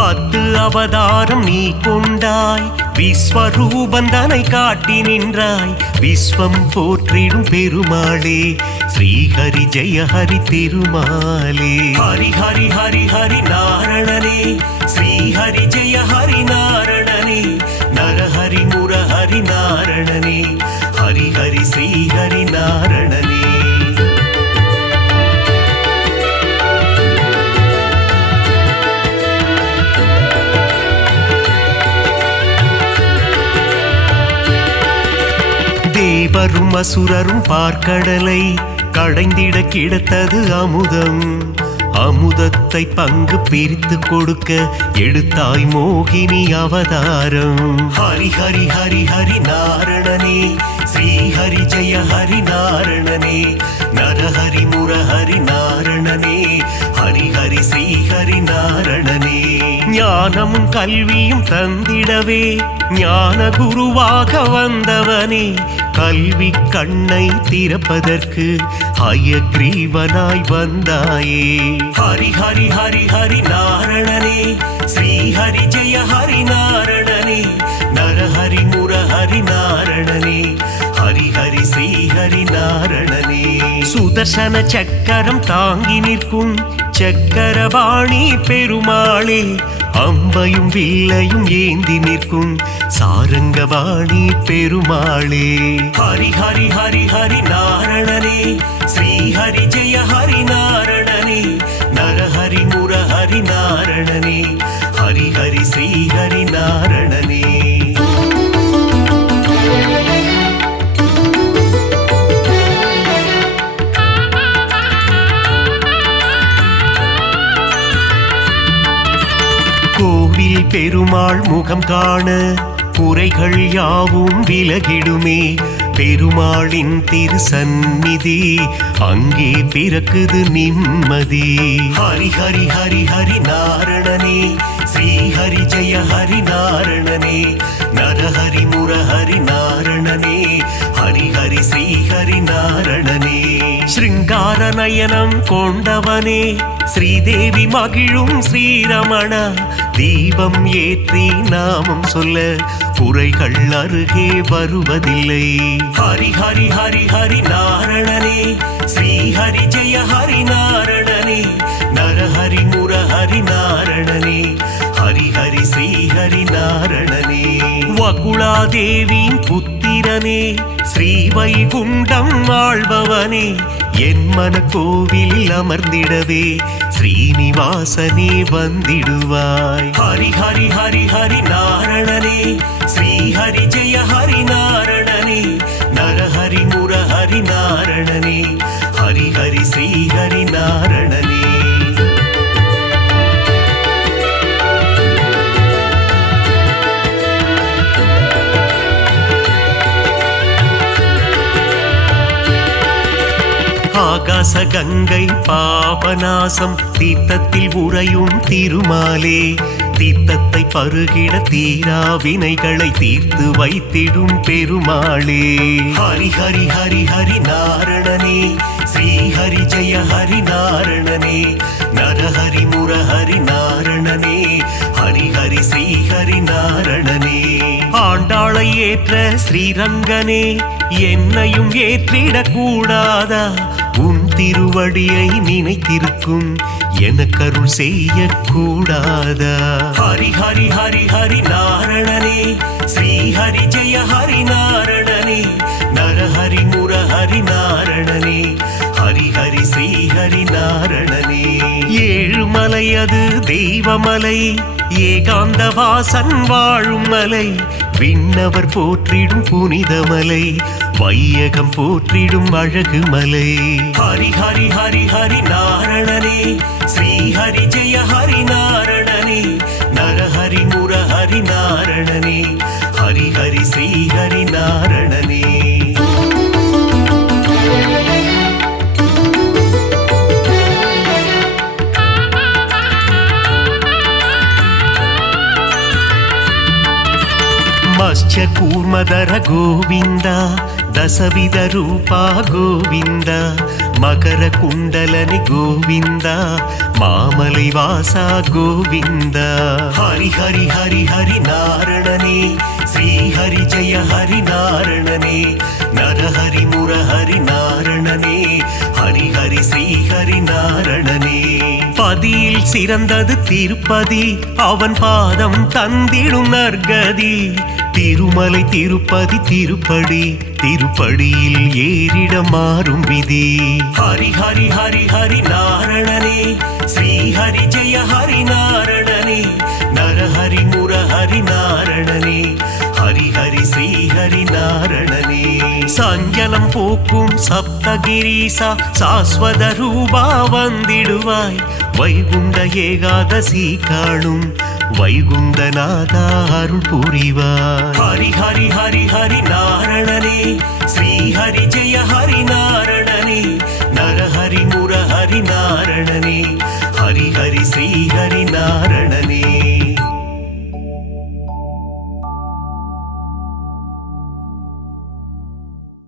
10 அவதாரம் நீ கொண்டாய், விஸ்வரூபந்தனை காட்டி நின்றாய், விஸ்வம் போற்றிடும் பெருமாளே, ஸ்ரீ ஹரி ஜெய ஹரி திருமாலே. ஹரி ஹரி ஹரி ஹரி நாரணனே, ஸ்ரீ ஹரி ஜெய ஹரி நாரணனே, நரஹரி முரஹரி நாரணனே, ஹரி ஹரி ஸ்ரீ ஹரி நாரணனே. தேவரும் அசுரரும் பார்க்கடலை கடைந்திட கிடைத்தது அமுதம். அமுதத்தை பங்கு பிரித்து கொடுக்க எடுத்தாய் மோகினி அவதாரம். ஹரி ஹரி ஹரி ஹரி நாரணனே ஸ்ரீ ஹரி ஜெய ஹரி நாரணனே. நரஹரி முரஹரி நாரணனே ஹரி ஹரி ஸ்ரீ ஹரி நாரணனே. ஞானமும் கல்வியும் தந்திடவே ஞான குருவாக வந்தவனே. கல்வி கண்ணை திறப்பதற்கு ஹயக்ரீவனாய் வந்தாயே. ஹரி ஹரி ஹரி ஹரி நாரணனே ஸ்ரீ ஹரி ஜெய ஹரி நாரணனே. நரஹரி முரஹரி நாரணனே ஹரி ஹரி ஸ்ரீ ஹரி நாரணனே. சுதர்சன சக்கரம் தாங்கி நிற்கும் சக்கரபாணி பெருமாளே. அம்பையும் வில்லையும் ஏந்தி நிற்கும் சாரங்கபாணி பெருமாளே. ஹரி ஹரி ஹரி ஹரி நாரணனே ஸ்ரீ ஹரி ஜெய ஹரி நாரணனே. நரஹரி முரஹரி நாரணனே ஹரி ஹரி ஸ்ரீ ஹரி நாரணனே. கோவில் பெருமாள் முகம் காண குறைகள் யாவும் விலகிடுமே. பெருமாளின் திருசந்நிதி அங்கே பிறக்குது நிம்மதி. ஹரி ஹரி ஹரி ஹரி நாரணனே ஸ்ரீ ஹரி ஜெய ஹரி நாரணனே. நரஹரி முரஹரி நாரணனே ஹரி ஹரி ஸ்ரீ ஹரி நாரணனே. ஸ்ருங்கார நயனம் கொண்டவனே ஸ்ரீதேவி மகிழும் ஸ்ரீரமண. தீபம் ஏற்றி நாமம் சொல்ல குறைகள் அருகே வருவதில்லை. ஹரி ஹரி ஹரி ஹரி நாரணனே ஸ்ரீ ஹரி ஜெய ஹரி நாரணனே. நரஹரி முரஹரி நாரணனே ஹரி ஹரி ஸ்ரீ ஹரி நாரணனே. வகுளாதேவியின் புத்திரனே ஸ்ரீ வைகுண்டம் ஆள்பவனே. என் மன கோவிலில் அமர்ந்திடவே ஸ்ரீனிவாசனே வந்திடுவாய். ஹரி ஹரி ஹரி ஹரி நாரணனே ஸ்ரீ ஹரி ஜெய ஹரி நாரணனே. நரஹரி முரஹரி நாரணனே ஹரி ஹரி ஸ்ரீ ஹரி நாரணனே. ஆகாச கங்கை பாபநாசம் தீர்த்தத்தில் உறையும் திருமாலே. தீர்த்தத்தை பருகிட தீரா வினைகளை தீர்த்து வைத்திடும் பெருமாளே. ஹரி ஹரி ஹரி ஹரி நாரணனே ஸ்ரீ ஹரி ஜெய ஹரி நாரணனே. நரஹரி முரஹரி நாரணனே ஹரி ஹரி ஸ்ரீ ஹரி நாரணனே. ஆண்டாளை ஏற்ற ஸ்ரீரங்கனே என்னையும் ஏற்றிடக் கூடாதா. உன் திருவடியை நினைத்திருக்கும் எனக்கருள் செய்ய கூடாதா. ஹரி ஹரி ஹரி ஹரி நாரணனே ஸ்ரீ ஹரி ஜெய ஹரி நாரணனே. நரஹரி முரஹரி நாரணனே ஹரி ஹரி ஸ்ரீ ஹரி நாரணனே. ஏழுமலை அது தெய்வமலை ஏகாந்த வாசன் வாழும் மலை. விண்ணவர் போற்றிடும் புனிதமலை வையகம் போற்றிடும் அழகு மலை. ஹரி ஹரி ஹரி ஹரி நாரணனே ஸ்ரீ ஹரி ஜெய ஹரி நாரணனே. நரஹரி முரஹரி நாரணனே ஹரி ஹரி ஸ்ரீ ஹரி நாரணனே. ಮತ್ಸ್ಯ ಕೂರ್ಮದರ ಗೋವಿಂದ ದಸವಿಧ ರೂಪ ಗೋವಿಂದ. ಮಕರ ಕುಂಡಲನಿ ಗೋವಿಂದ ಮಾಮಲೈ ವಾಸ ಗೋವಿಂದ. ಹರಿ ಹರಿ ಹರಿ ಹರಿ ನಾರಣನೇ ಶ್ರೀ ಹರಿ ಜಯ ಹರಿ ನಾರಣನೇ. ನರಹರಿ ಮುರಹರಿ நாரணனே ஹரி ஹரி ஸ்ரீ ஹரி நாரணனே. பதியில் சிறந்தது திருப்பதி அவன் பாதம் தந்திடும் நற்கதி. திருமலை திருப்பதி திருப்படி திருப்படியில் ஏறிட மாறும் விதி ஹரி ஹரி ஹரி ஹரி நாரணனே ஸ்ரீ ஹரி ஜெய ஹரி நாரணனே நரஹரி முரஹரி நாரணனே ஹரி ஹரி ஸ்ரீ ஹரி நாரணனே சஞ்சலம் போக்கும் சப்தகிரீசா சாஸ்வத ரூபா வந்திடுவாய் வைகுண்ட ஏகாதசி காணும் வைகுந்தநாதா அருள் புரிவாய் ஹரி ஹரி ஹரி ஹரி நாரணனே